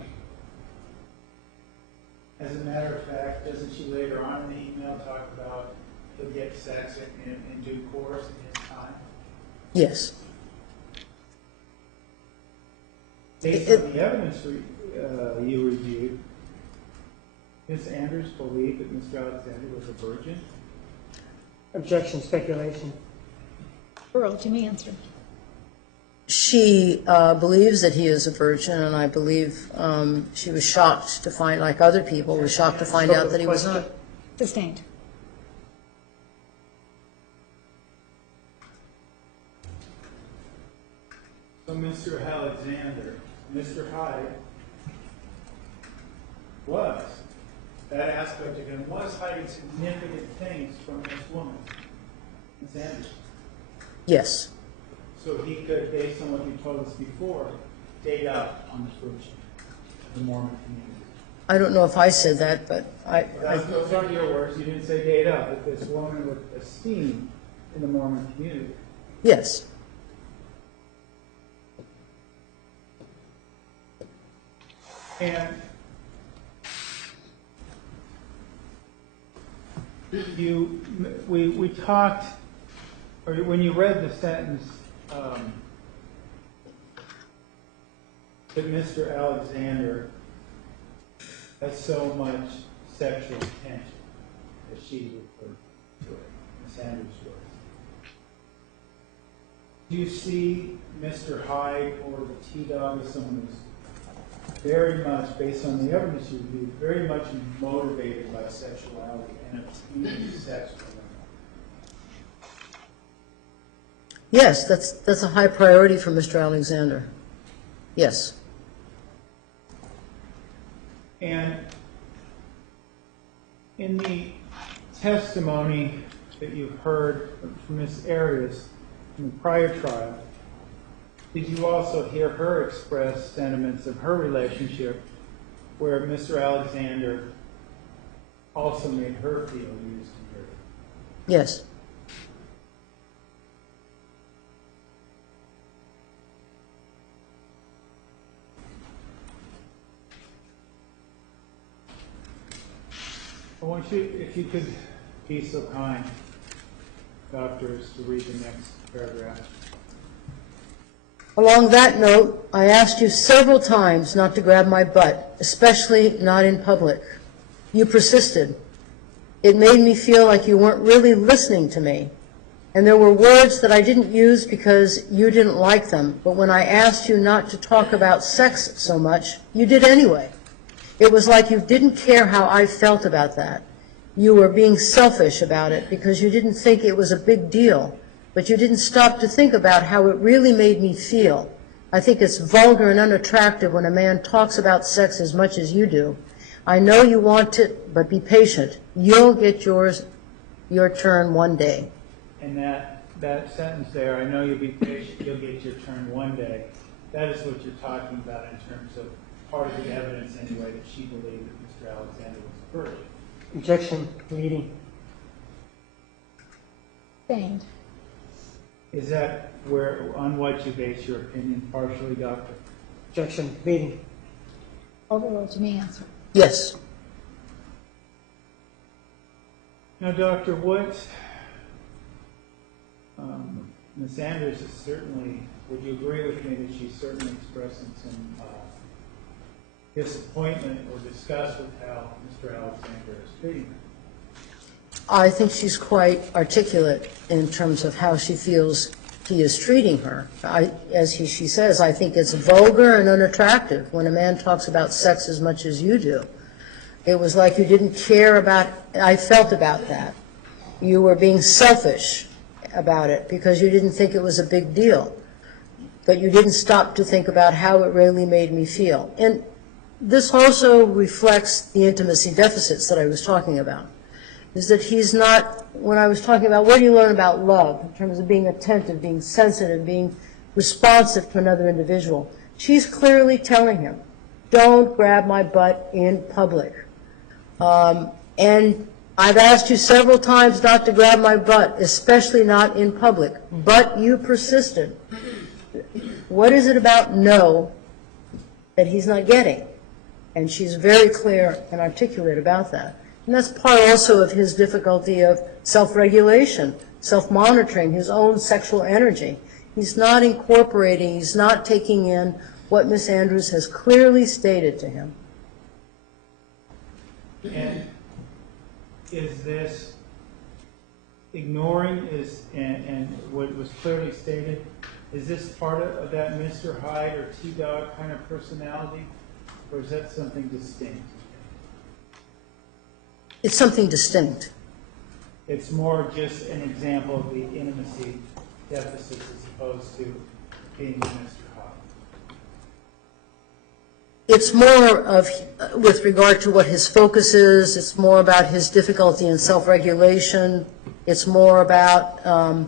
As a matter of fact, doesn't she later on in the email talk about he'll get sex in due course in his time? Yes. Based on the evidence you reviewed, Miss Andrews believed that Mr. Alexander was a virgin? Objection, speculation. Earl, to me, answer. She believes that he is a virgin, and I believe she was shocked to find, like other people, was shocked to find out that he was not. Sustained. So Mr. Alexander, Mr. Hyde was, that aspect of him was hiding significant things from this woman, Miss Andrews. Yes. So he could, based on what you told us before, date up on the virgin of the Mormon community. I don't know if I said that, but Those aren't your words. You didn't say date up. But this woman with esteem in the Mormon community. yes. And we talked, or when you read the sentence that Mr. Alexander has so much sexual tension, as she referred to it, Miss Andrews' words. Do you see Mr. Hyde or the T-Dog as someone who's very much, based on the evidence you reviewed, very much motivated by sexuality and obtaining sex from them? Yes, that's a high priority for Mr. Alexander. Yes. And in the testimony that you heard from Ms. Arias in the prior trial, did you also hear her express sentiments of her relationship where Mr. Alexander also made her feel used and hurt? Yes. I want you, if you could be so kind, doctors, to read the next paragraph. Along that note, I asked you several times not to grab my butt, especially not in public. You persisted. It made me feel like you weren't really listening to me. And there were words that I didn't use because you didn't like them, but when I asked you not to talk about sex so much, you did anyway. It was like you didn't care how I felt about that. You were being selfish about it because you didn't think it was a big deal, but you didn't stop to think about how it really made me feel. I think it's vulgar and unattractive when a man talks about sex as much as you do. I know you want it, but be patient. You'll get your turn one day. And that sentence there, I know you'll be patient, you'll get your turn one day, that is what you're talking about in terms of part of the evidence anyway that she believed that Mr. Alexander was a virgin. Objection, leading. Sustained. Is that where, on what you base your opinion partially, Doctor? Objection, leading. Overruled to me, answer. Yes. Now, Doctor, what Ms. Andrews is certainly, would you agree with me that she's certainly expressing some disappointment or disgust with how Mr. Alexander is treating her? I think she's quite articulate in terms of how she feels he is treating her. She says, I think it's vulgar and unattractive when a man talks about sex as much as you do. It was like you didn't care about, I felt about that. You were being selfish about it because you didn't think it was a big deal. But you didn't stop to think about how it really made me feel. And this also reflects the intimacy deficits that I was talking about. Is that he's not, when I was talking about where do you learn about love in terms of being attentive, being sensitive, being responsive to another individual, she's clearly telling him, don't grab my butt in public. And I've asked you several times not to grab my butt, especially not in public, but you persisted. What is it about no that he's not getting? And she's very clear and articulate about that. And that's part also of his difficulty of self-regulation, self-monitoring his own sexual energy. He's not incorporating, he's not taking in what Ms. Andrews has clearly stated to him. And is this ignoring and what was clearly stated, is this part of that Mr. Hyde or T-Dog kind of personality, or is that something distinct? It's something distinct. It's more just an example of the intimacy deficits as opposed to being Mr. Hyde. It's more of, with regard to what his focus is, it's more about his difficulty in self-regulation. It's more about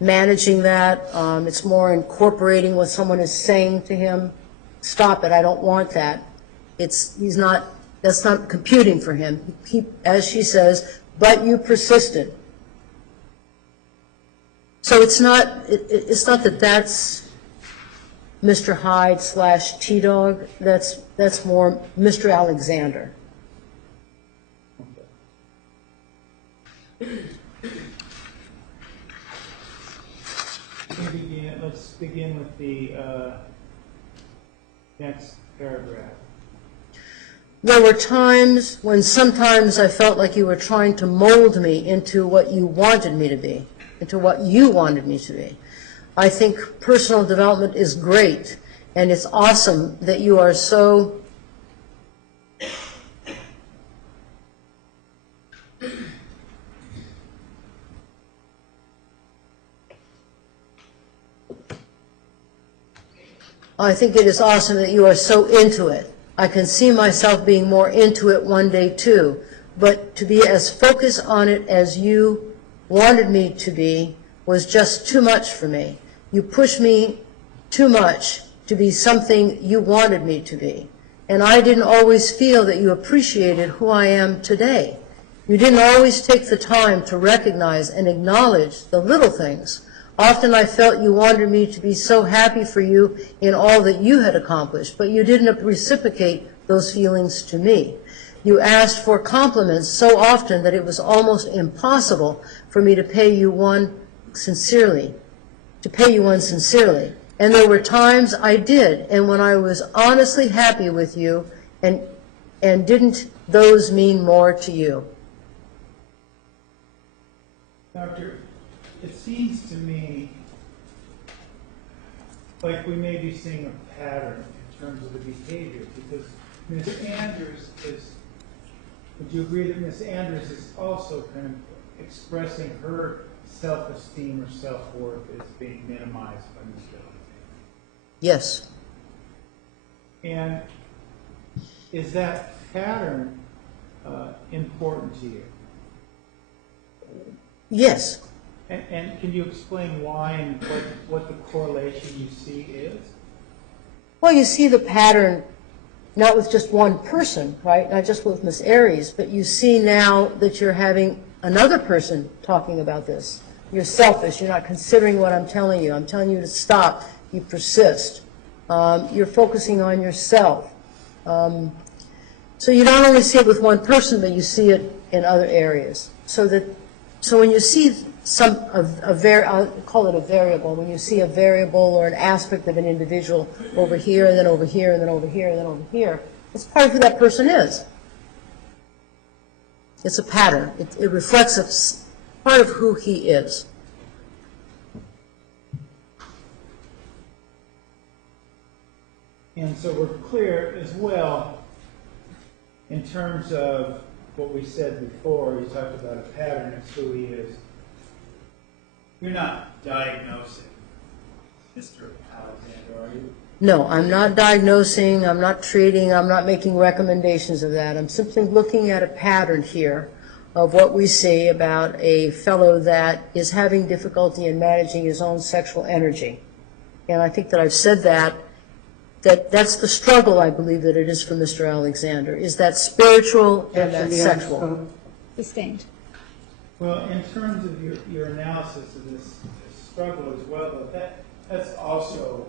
managing that. It's more incorporating what someone is saying to him. Stop it, I don't want that. That's not computing for him. He, as she says, but you persisted. So it's not that that's Mr. Hyde / T-Dog. That's more Mr. Alexander. Let's begin with the next paragraph. There were times when sometimes I felt like you were trying to mold me into what you wanted me to be, into what you wanted me to be. I think personal development is great, and it's awesome that you are so I think it is awesome that you are so into it. I can see myself being more into it one day too, but to be as focused on it as you wanted me to be was just too much for me. You pushed me too much to be something you wanted me to be, and I didn't always feel that you appreciated who I am today. You didn't always take the time to recognize and acknowledge the little things. Often I felt you wanted me to be so happy for you in all that you had accomplished, but you didn't reciprocate those feelings to me. You asked for compliments so often that it was almost impossible for me to pay you one sincerely. And there were times I did, and when I was honestly happy with you, and didn't those mean more to you? Doctor, it seems to me like we may be seeing a pattern in terms of the behavior, because Ms. Andrews is, would you agree that Ms. Andrews is also kind of expressing her self-esteem or self-worth as being minimized by Mr. Alexander? Yes. And is that pattern important to you? Yes. And can you explain why and what the correlation you see is? Well, you see the pattern not with just one person, right? Not just with Ms. Aries, but you see now that you're having another person talking about this. You're selfish. You're not considering what I'm telling you. I'm telling you to stop. You persist. You're focusing on yourself. So you not only see it with one person, but you see it in other areas. So when you see I'll call it a variable, when you see a variable or an aspect of an individual over here, and then over here, and then over here, and then over here, it's part of who that person is. It's a pattern. It reflects a part of who he is. And so we're clear as well in terms of what we said before. You talked about a pattern. It's who he is. You're not diagnosing Mr. Alexander, are you? No, I'm not diagnosing, I'm not treating, I'm not making recommendations of that. I'm simply looking at a pattern here of what we see about a fellow that is having difficulty in managing his own sexual energy. And I think that I've said that's the struggle, I believe, that it is for Mr. Alexander, is that spiritual and that sexual. Sustained. Well, in terms of your analysis of this struggle as well, though, that's also,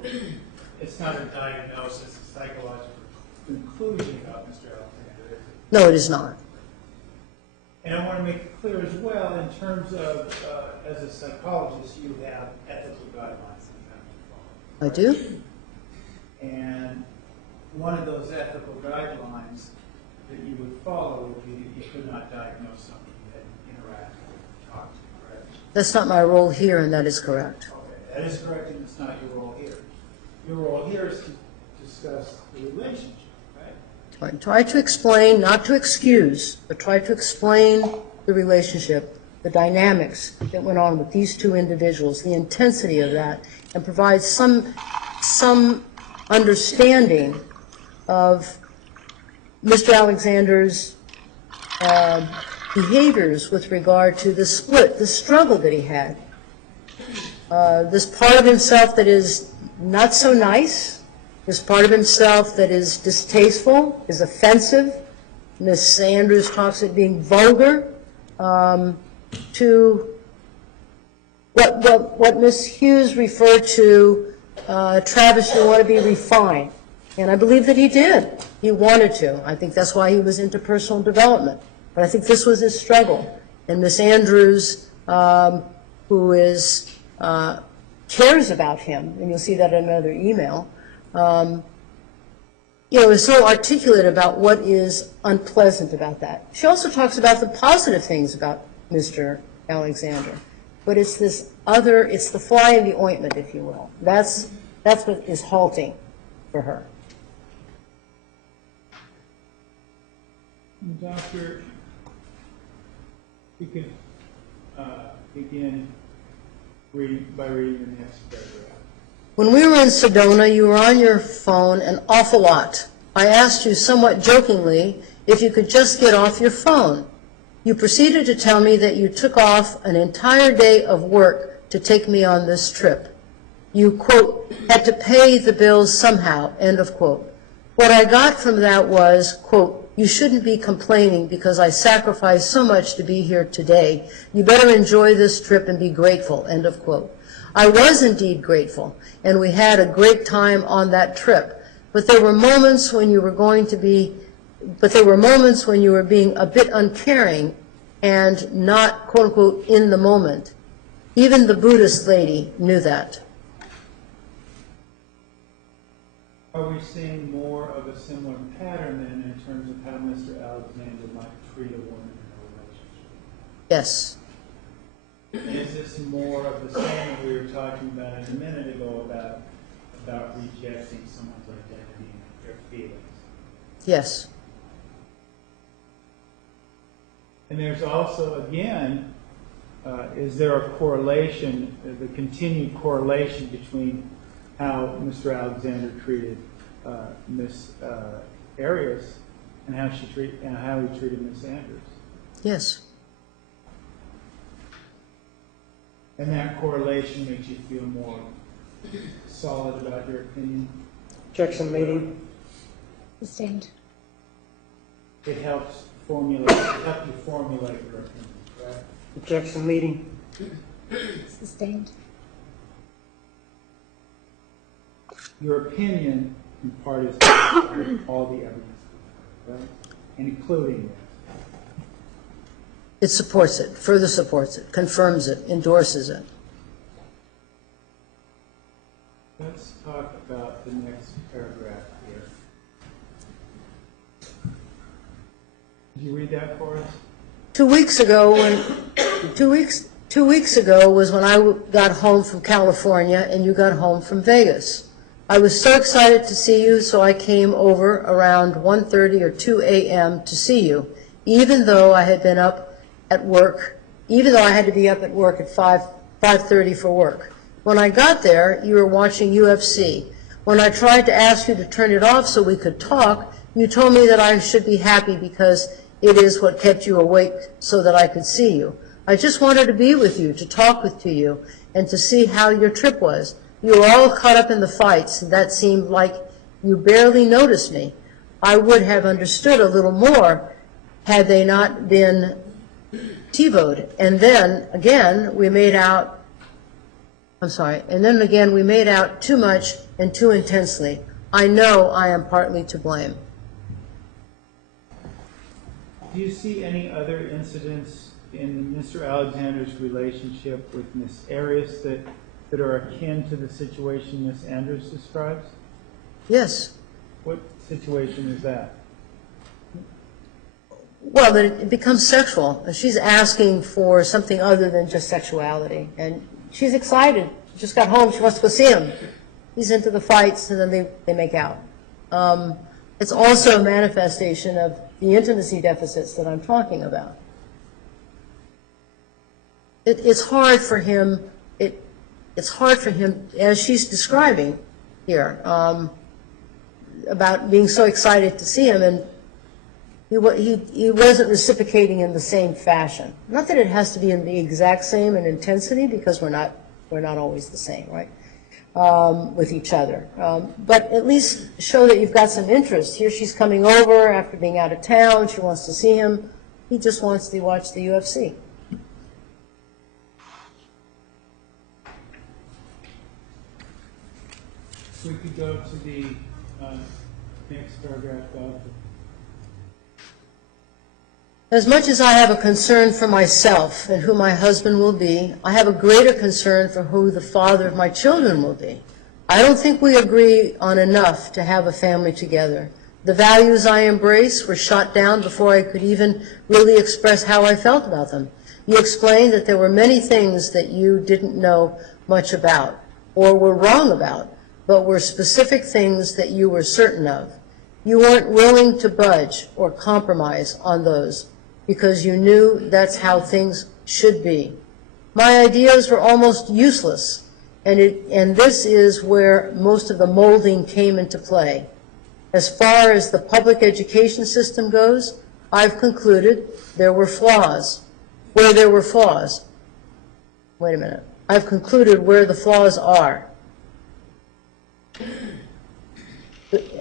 it's not a diagnosis, a psychological conclusion about Mr. Alexander, is it? No, it is not. And I want to make it clear as well, in terms of, as a psychologist, you have ethical guidelines that you have to follow. I do? And one of those ethical guidelines that you would follow would be that you could not diagnose somebody that interacted with, talked to, correct? That's not my role here, and that is correct. Okay, that is correct, and it's not your role here. Your role here is to discuss the relationship, right? I try to explain, not to excuse, but try to explain the relationship, the dynamics that went on with these two individuals, the intensity of that, and provide some understanding of Mr. Alexander's behaviors with regard to the split, the struggle that he had. This part of himself that is not so nice, this part of himself that is distasteful, is offensive. Ms. Andrews talks of being vulgar, to what Ms. Hughes referred to, Travis, you want to be refined. And I believe that he did. He wanted to. I think that's why he was into personal development. But I think this was his struggle. And Ms. Andrews, who is cares about him, and you'll see that in another email, is so articulate about what is unpleasant about that. She also talks about the positive things about Mr. Alexander. But it's this other, it's the fly in the ointment, if you will. That's what is halting for her. Doctor, you could begin by reading the next paragraph. When we were in Sedona, you were on your phone an awful lot. I asked you somewhat jokingly if you could just get off your phone. You proceeded to tell me that you took off an entire day of work to take me on this trip. You, quote, had to pay the bills somehow, end of quote. What I got from that was, quote, you shouldn't be complaining because I sacrificed so much to be here today. You better enjoy this trip and be grateful, end of quote. I was indeed grateful, and we had a great time on that trip. But there were moments when you were being a bit uncaring and not, quote unquote, in the moment. Even the Buddhist lady knew that. Are we seeing more of a similar pattern then in terms of how Mr. Alexander might treat a woman in a relationship? Yes. Is this more of the same that we were talking about a minute ago about rejecting someone's identity and their feelings? Yes. And there's also, again, is there a correlation, the continued correlation between how Mr. Alexander treated Miss Arias and how he treated Miss Andrews? Yes. And that correlation makes you feel more solid about your opinion? Objection, meeting. Sustained. It helps you formulate your opinion, right? Objection, meeting. Sustained. Your opinion, in part, is all the evidence, right? And including this. It supports it, further supports it, confirms it, endorses it. Let's talk about the next paragraph here. Did you read that for us? 2 weeks ago, two weeks ago was when I got home from California and you got home from Vegas. I was so excited to see you, so I came over around 1:30 or 2 a.m. to see you, even though I had been up at work, even though I had to be up at work at 5:30 for work. When I got there, you were watching UFC. When I tried to ask you to turn it off so we could talk, you told me that I should be happy because it is what kept you awake so that I could see you. I just wanted to be with you, to talk to you, and to see how your trip was. You were all caught up in the fights, and that seemed like you barely noticed me. I would have understood a little more had they not been TiVo'd. And then again, we made out too much and too intensely. I know I am partly to blame. Do you see any other incidents in Mr. Alexander's relationship with Miss Arias that are akin to the situation Miss Andrews describes? Yes. What situation is that? Well, that it becomes sexual. She's asking for something other than just sexuality. And she's excited. She just got home. She wants to go see him. He's into the fights, and then they make out. It's also a manifestation of the intimacy deficits that I'm talking about. It's hard for him. It's hard for him, as she's describing here, about being so excited to see him, and he wasn't reciprocating in the same fashion. Not that it has to be in the exact same in intensity, because we're not always the same, right? With each other. But at least show that you've got some interest. Here she's coming over after being out of town. She wants to see him. He just wants to watch the UFC. We could go to the next paragraph, Doctor. As much as I have a concern for myself and who my husband will be, I have a greater concern for who the father of my children will be. I don't think we agree on enough to have a family together. The values I embrace were shot down before I could even really express how I felt about them. You explained that there were many things that you didn't know much about or were wrong about, but were specific things that you were certain of. You weren't willing to budge or compromise on those because you knew that's how things should be. My ideas were almost useless, and this is where most of the molding came into play. As far as the public education system goes, I've concluded there were flaws. Where there were flaws. Wait a minute. I've concluded where the flaws are.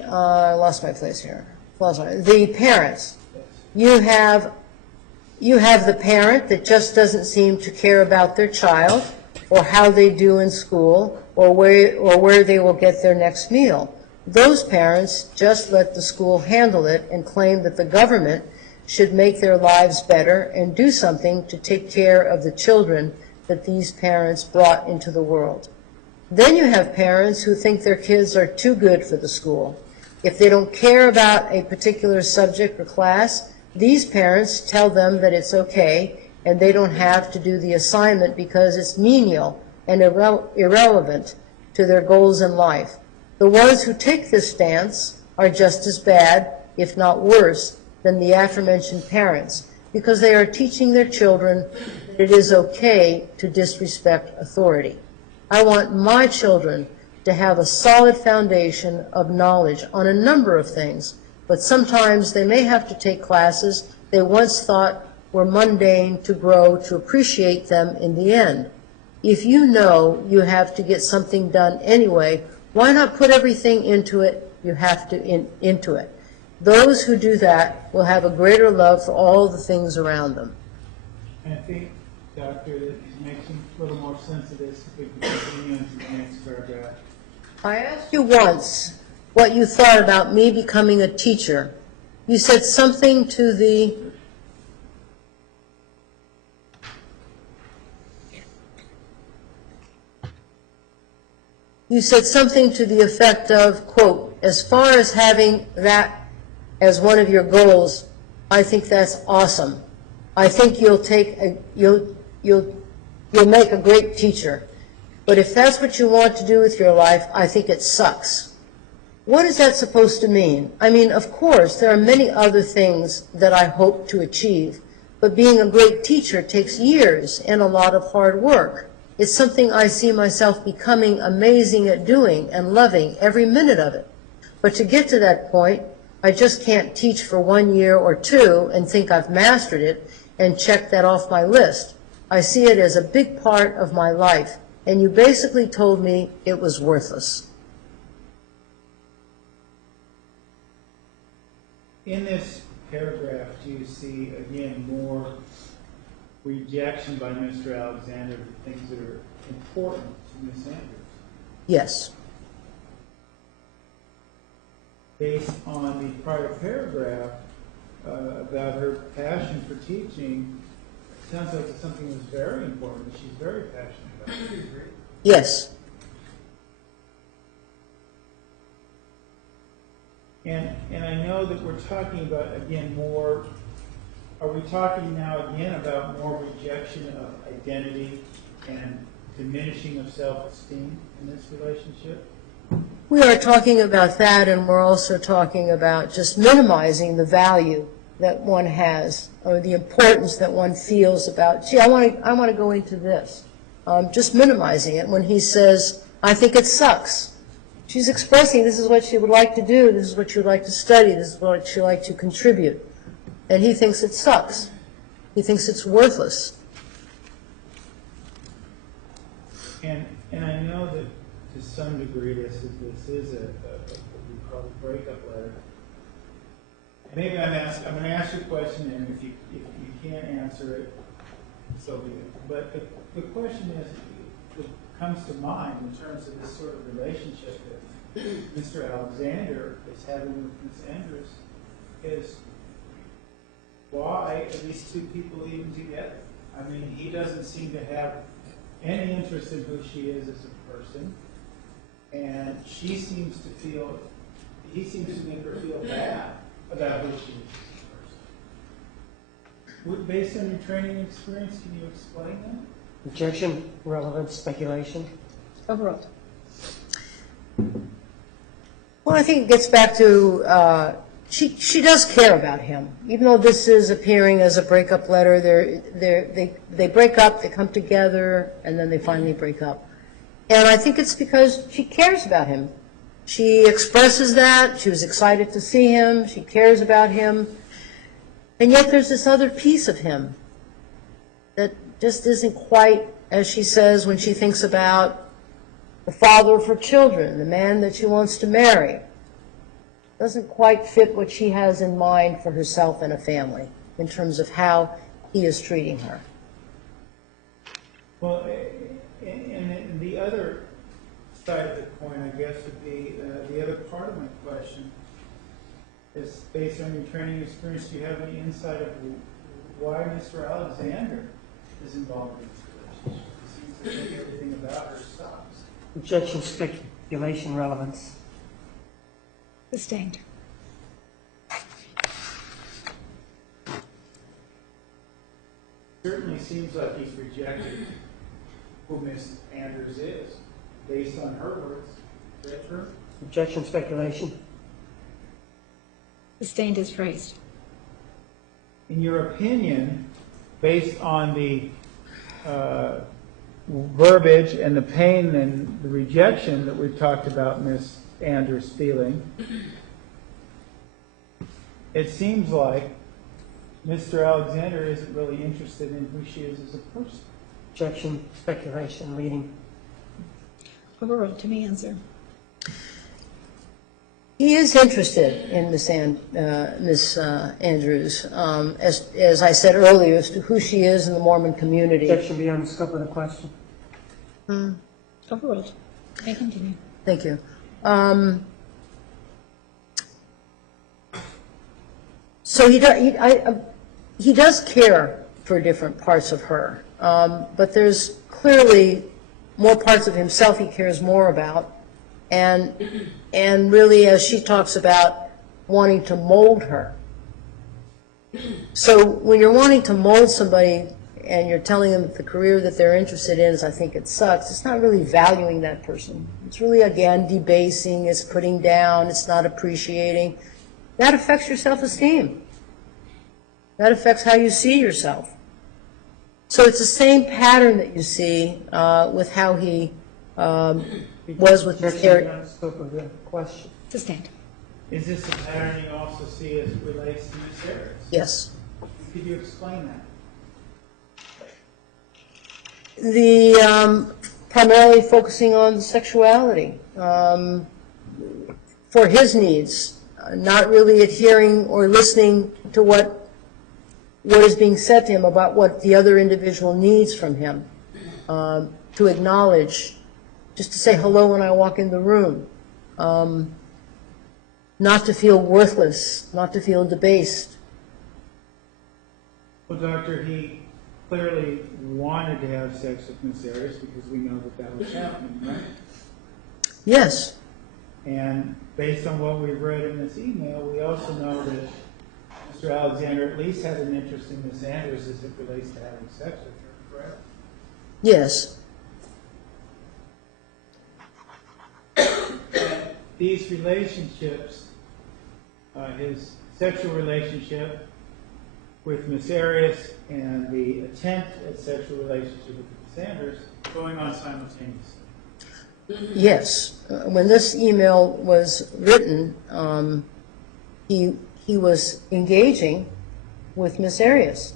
I lost my place here. Flaws are. The parents. You have the parent that just doesn't seem to care about their child or how they do in school or where they will get their next meal. Those parents just let the school handle it and claim that the government should make their lives better and do something to take care of the children that these parents brought into the world. Then you have parents who think their kids are too good for the school. If they don't care about a particular subject or class, these parents tell them that it's okay and they don't have to do the assignment because it's menial and irrelevant to their goals in life. The ones who take this stance are just as bad, if not worse, than the aforementioned parents, because they are teaching their children that it is okay to disrespect authority. I want my children to have a solid foundation of knowledge on a number of things, but sometimes they may have to take classes they once thought were mundane to grow to appreciate them in the end. If you know you have to get something done anyway, why not put everything into it you have to into it? Those who do that will have a greater love for all the things around them. I think, Doctor, that makes a little more sense of this if we can continue into the next paragraph. I asked you once what you thought about me becoming a teacher. You said something to the effect of, quote, as far as having that as one of your goals, I think that's awesome. I think you'll make a great teacher. But if that's what you want to do with your life, I think it sucks. What is that supposed to mean? I mean, of course, there are many other things that I hope to achieve, but being a great teacher takes years and a lot of hard work. It's something I see myself becoming amazing at doing and loving every minute of it. But to get to that point, I just can't teach for 1 year or 2 and think I've mastered it and check that off my list. I see it as a big part of my life, and you basically told me it was worthless. In this paragraph, do you see, again, more rejection by Mr. Alexander of things that are important to Ms. Andrews? Yes. Based on the prior paragraph about her passion for teaching, it sounds like it's something that's very important, that she's very passionate about. Do you agree? Yes. And I know that we're talking about, again, more, are we talking now again about more rejection of identity and diminishing of self-esteem in this relationship? We are talking about that, and we're also talking about just minimizing the value that one has or the importance that one feels about, gee, I want to go into this. Just minimizing it when he says, I think it sucks. She's expressing this is what she would like to do, this is what she would like to study, this is what she would like to contribute. And he thinks it sucks. He thinks it's worthless. And I know that to some degree this is a what we call a breakup letter. Maybe I'm going to ask you a question, and if you can't answer it, so be it. But the question is, that comes to mind in terms of this sort of relationship that Mr. Alexander is having with Ms. Andrews is why are these two people even together? I mean, he doesn't seem to have any interest in who she is as a person, and she seems to feel, he seems to make her feel bad about who she is as a person. Based on your training and experience, can you explain that? Objection, relevant speculation. Overruled. Well, I think it gets back to, she does care about him. Even though this is appearing as a breakup letter, they break up, they come together, and then they finally break up. And I think it's because she cares about him. She expresses that, she was excited to see him, she cares about him. And yet there's this other piece of him that just isn't quite, as she says when she thinks about the father of her children, the man that she wants to marry. Doesn't quite fit what she has in mind for herself and a family in terms of how he is treating her. Well, and the other side of the coin, I guess, would be the other part of my question is, based on your training experience, do you have any insight of why Mr. Alexander is involved in this relationship? He seems to think everything about her stops. Objection, speculation, relevance. Sustained. Certainly seems like he's rejected who Miss Andrews is, based on her words. Is that true? Objection, speculation. Sustained is phrased. In your opinion, based on the verbiage and the pain and the rejection that we've talked about Miss Andrews feeling, it seems like Mr. Alexander isn't really interested in who she is as a person. Objection, speculation, leading. Overruled. To me, answer. He is interested in Miss Andrews, as I said earlier, as to who she is in the Mormon community. Objection beyond the scope of the question. Overruled. May continue. Thank you. So he does care for different parts of her, but there's clearly more parts of himself he cares more about, and really, as she talks about, wanting to mold her. So when you're wanting to mold somebody and you're telling them the career that they're interested in is, I think it sucks, it's not really valuing that person. It's really, again, debasing, it's putting down, it's not appreciating. That affects your self-esteem. That affects how you see yourself. So it's the same pattern that you see with how he was with Miss Objection Arias. beyond the scope of the question. Sustained. Is this a pattern you also see as it relates to Miss Arias? Yes. Could you explain that? The primarily focusing on sexuality for his needs, not really adhering or listening to what is being said to him about what the other individual needs from him, to acknowledge, just to say hello when I walk in the room, not to feel worthless, not to feel debased. Well, Doctor, he clearly wanted to have sex with Miss Arias because we know that that was happening, right? Yes. And based on what we've read in this email, we also know that Mr. Alexander at least had an interest in Miss Andrews as it relates to having sex with her, correct? Yes. And these relationships, his sexual relationship with Miss Arias and the attempt at sexual relationship with Miss Andrews going on simultaneously. Yes. When this email was written, he was engaging with Miss Arias,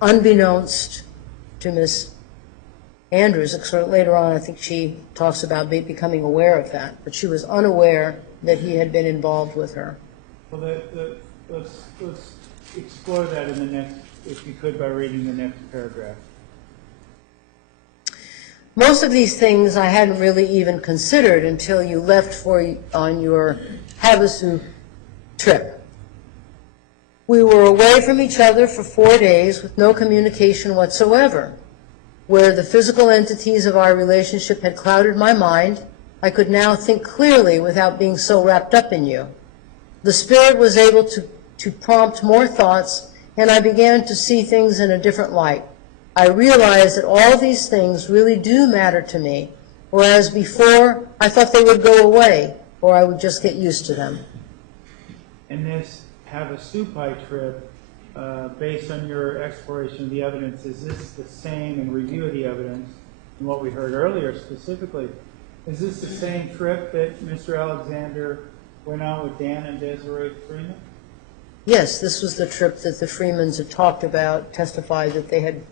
unbeknownst to Miss Andrews. Later on, I think she talks about becoming aware of that, but she was unaware that he had been involved with her. Well, let's explore that in the next, if you could, by reading the next paragraph. Most of these things I hadn't really even considered until you left on your Havasu trip. We were away from each other for 4 days with no communication whatsoever. Where the physical entities of our relationship had clouded my mind, I could now think clearly without being so wrapped up in you. The Spirit was able to prompt more thoughts and I began to see things in a different light. I realized that all these things really do matter to me, whereas before I thought they would go away or I would just get used to them. And this Havasupai trip, based on your exploration of the evidence, is this the same in review of the evidence and what we heard earlier specifically? Is this the same trip that Mr. Alexander went on with Dan and Desiree Freeman? Yes, this was the trip that the Freemans had talked about, testified that they had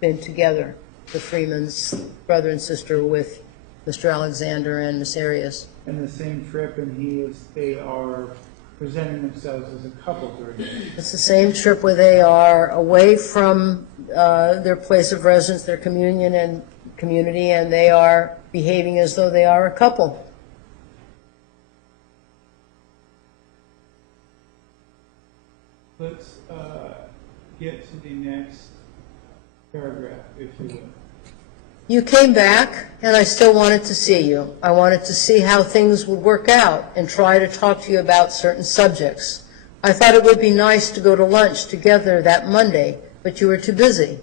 been together, the Freemans, brother and sister, with Mr. Alexander and Miss Arias. And the same trip, and they are presenting themselves as a couple during it. It's the same trip where they are away from their place of residence, their communion and community, and they are behaving as though they are a couple. Let's get to the next paragraph, if you will. You came back, and I still wanted to see you. I wanted to see how things would work out and try to talk to you about certain subjects. I thought it would be nice to go to lunch together that Monday, but you were too busy.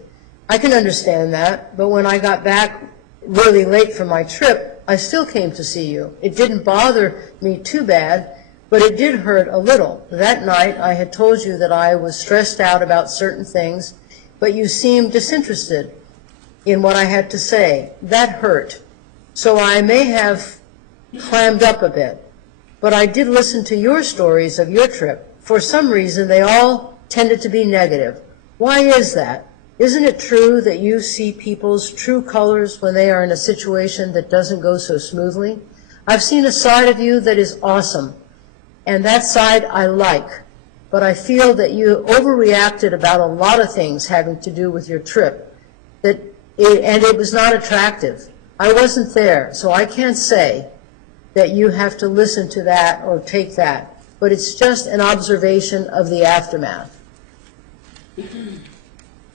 I can understand that, but when I got back really late from my trip, I still came to see you. It didn't bother me too bad, but it did hurt a little. That night, I had told you that I was stressed out about certain things, but you seemed disinterested in what I had to say. That hurt. So I may have clammed up a bit. But I did listen to your stories of your trip. For some reason, they all tended to be negative. Why is that? Isn't it true that you see people's true colors when they are in a situation that doesn't go so smoothly? I've seen a side of you that is awesome, and that side I like. But I feel that you overreacted about a lot of things having to do with your trip, and it was not attractive. I wasn't there, so I can't say that you have to listen to that or take that, but it's just an observation of the aftermath.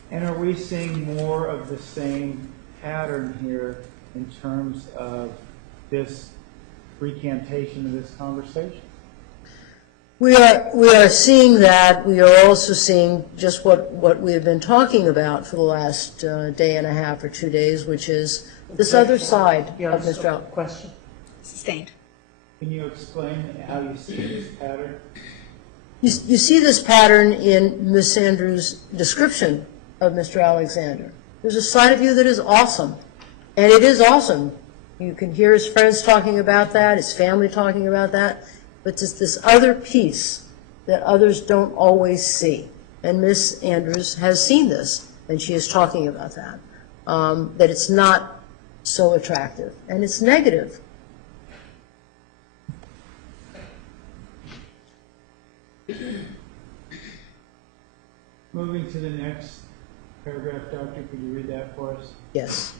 And are we seeing more of the same pattern here in terms of this recantation of this conversation? We are seeing that. We are also seeing just what we have been talking about for the last day and a half or 2 days, which is this other side of Mr. Al. Question. Sustained. Can you explain how you see this pattern? You see this pattern in Miss Andrews' description of Mr. Alexander. There's a side of you that is awesome, and it is awesome. You can hear his friends talking about that, his family talking about that, but it's this other piece that others don't always see. And Miss Andrews has seen this, and she is talking about that, that it's not so attractive, and it's negative. Moving to the next paragraph, Doctor, could you read that for us? Yes.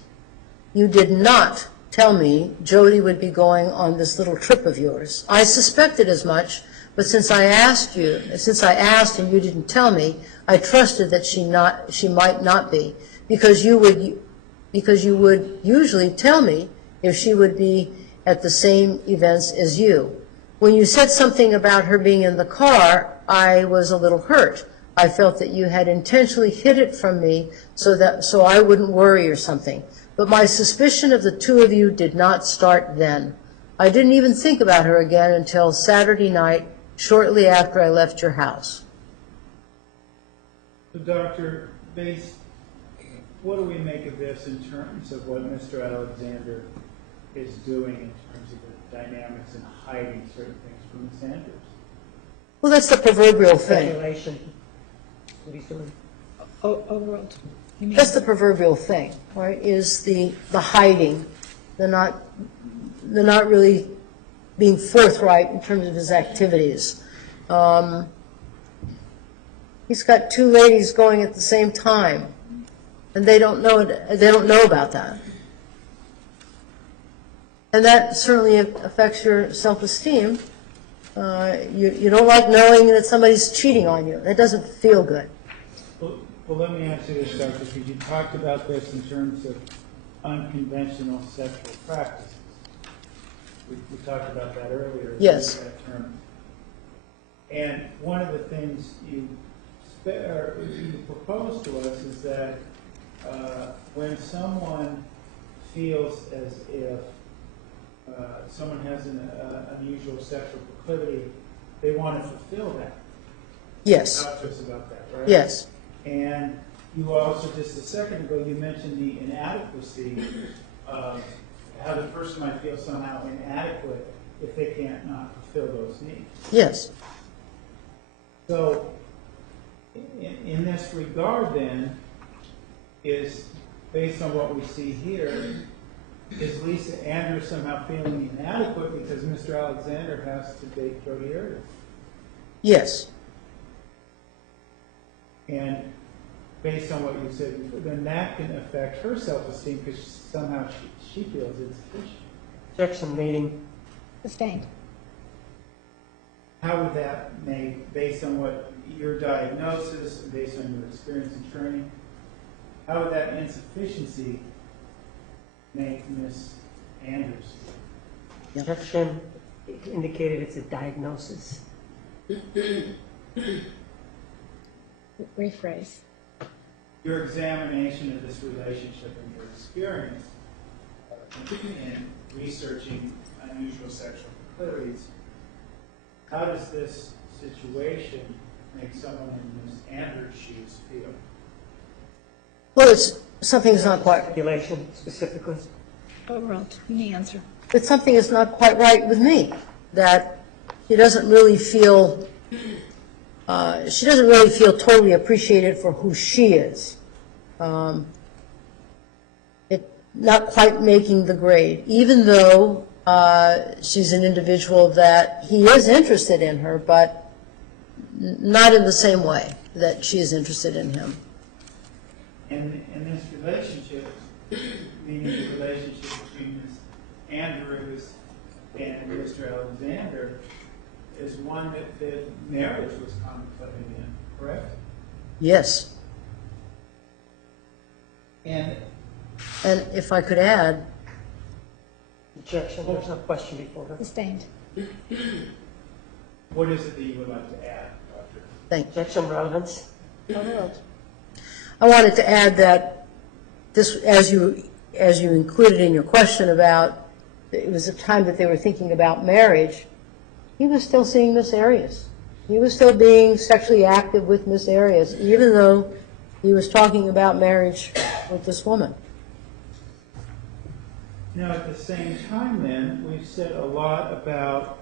You did not tell me Jodi would be going on this little trip of yours. I suspected as much, but since I asked and you didn't tell me, I trusted that she might not be, because you would usually tell me if she would be at the same events as you. When you said something about her being in the car, I was a little hurt. I felt that you had intentionally hid it from me so I wouldn't worry or something. But my suspicion of the two of you did not start then. I didn't even think about her again until Saturday night, shortly after I left your house. So, Doctor, what do we make of this in terms of what Mr. Alexander is doing in terms of the dynamics and hiding certain things from Miss Andrews? Well, that's the proverbial thing. Speculation. What he's doing. Overruled. You mean- That's the proverbial thing, right, is the hiding, the not really being forthright in terms of his activities. He's got two ladies going at the same time, and they don't know about that. And that certainly affects your self-esteem. You don't like knowing that somebody's cheating on you. That doesn't feel good. Well, let me ask you this, Doctor, because you talked about this in terms of unconventional sexual practices. We talked about that earlier. Yes. That term. And one of the things you or you propose to us is that when someone feels as if someone has an unusual sexual proclivity, they want to fulfill that. Yes, Talk to us about that, right? yes, And you also, just a second ago, you mentioned the inadequacy of how the person might feel somehow inadequate if they can't not fulfill those needs. yes. So, in this regard then, is, based on what we see here, is Lisa Andrews somehow feeling inadequate because Mr. Alexander has to date Jodi Arias? Yes, And based on what you said before, then that can affect her self-esteem because somehow she feels insufficient. Objection, meeting. Sustained. How would that make, based on what your diagnosis, and based on your experience and training, how would that insufficiency make Ms. Andrews? Objection indicated it's a diagnosis. Rephrase. Your examination of this relationship and your experience in researching unusual sexual proclivities, how does this situation make someone in Ms. Andrews' shoes feel? well, it's, something's not quite, Speculation specifically. Overruled. Any answer? but something is not quite right with me, that she doesn't really feel, totally appreciated for who she is. It not quite making the grade, even though she's an individual that he is interested in her, but not in the same way that she is interested in him. And this relationship, meaning the relationship between Ms. Andrews and Mr. Alexander, is one that marriage was contemplated in, correct? Yes. And And if I could add, Objection, there's no question before her. Sustained. what is it that you would like to add, Doctor? thank you. Objection, relevance. Overruled. I wanted to add that this, as you included in your question about, it was a time that they were thinking about marriage, he was still seeing Miss Arias. He was still being sexually active with Miss Arias, even though he was talking about marriage with this woman. Now, at the same time, then, we've said a lot about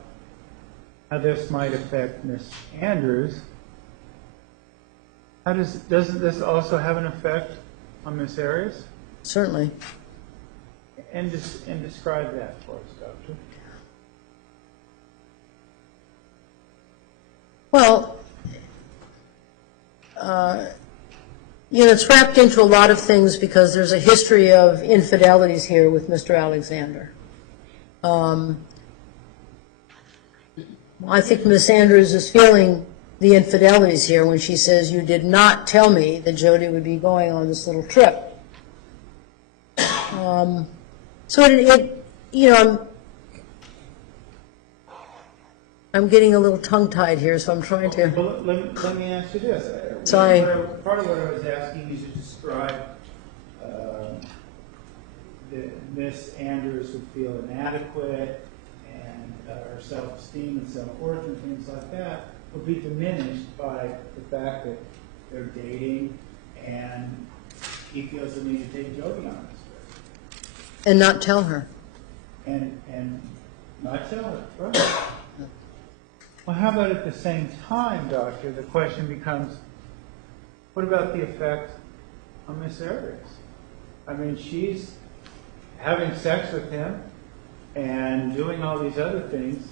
how this might affect Miss Andrews. Doesn't this also have an effect on Miss Arias? Certainly. And describe that for us, Doctor. Well, it's wrapped into a lot of things because there's a history of infidelities here with Mr. Alexander. I think Miss Andrews is feeling the infidelities here when she says, "You did not tell me that Jodi would be going on this little trip." So I'm getting a little tongue-tied here, so I'm trying to. Well, let me ask you this. Sorry. Part of what I was asking you to describe that Miss Andrews would feel inadequate and her self-esteem and self-worth and things like that would be diminished by the fact that they're dating and he feels the need to take Jodi on this trip. And not tell her. And not tell her, right? Well, how about at the same time, Doctor, the question becomes, what about the effect on Miss Arias? I mean, she's having sex with him and doing all these other things,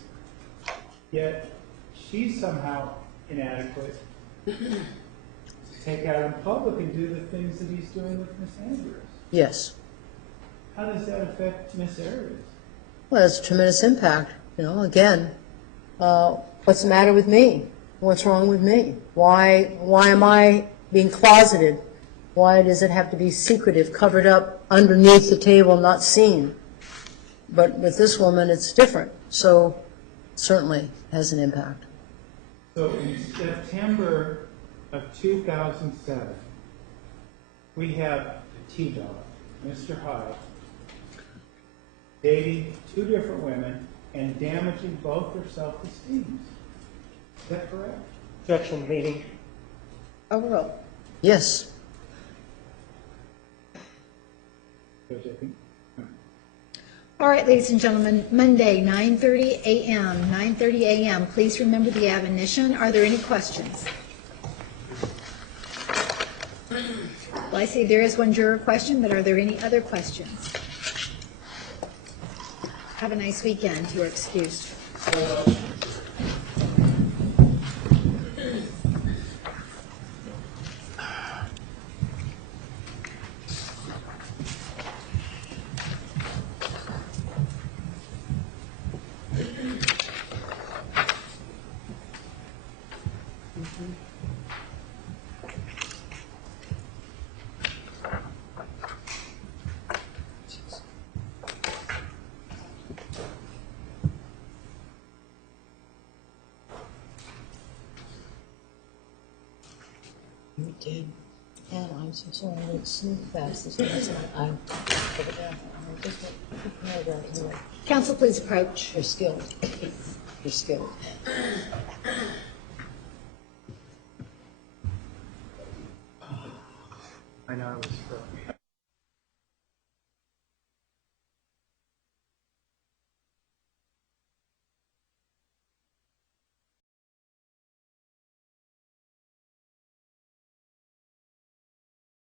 yet she's somehow inadequate to take out in public and do the things that he's doing with Miss Andrews. Yes. How does that affect Miss Arias? Well, it's a tremendous impact. Again, what's the matter with me? What's wrong with me? Why am I being closeted? Why does it have to be secretive, covered up underneath the table, not seen? But with this woman, it's different. So certainly has an impact. So in September of 2007, we have T-Dog, Mr. Hyde, dating two different women and damaging both their self-esteem. Is that correct? Objection, meeting. Overruled. Yes. Judge, I think. All right, ladies and gentlemen, Monday, 9:30 a.m., 9:30 a.m. Please remember the admonition. Are there any questions? Well, I see there is one juror question, but are there any other questions? Have a nice weekend. You are excused. You did. And I'm so sorry, I went so fast this last night. I just know that anyway. Counsel, please approach. You're skilled. You're skilled. I know I was.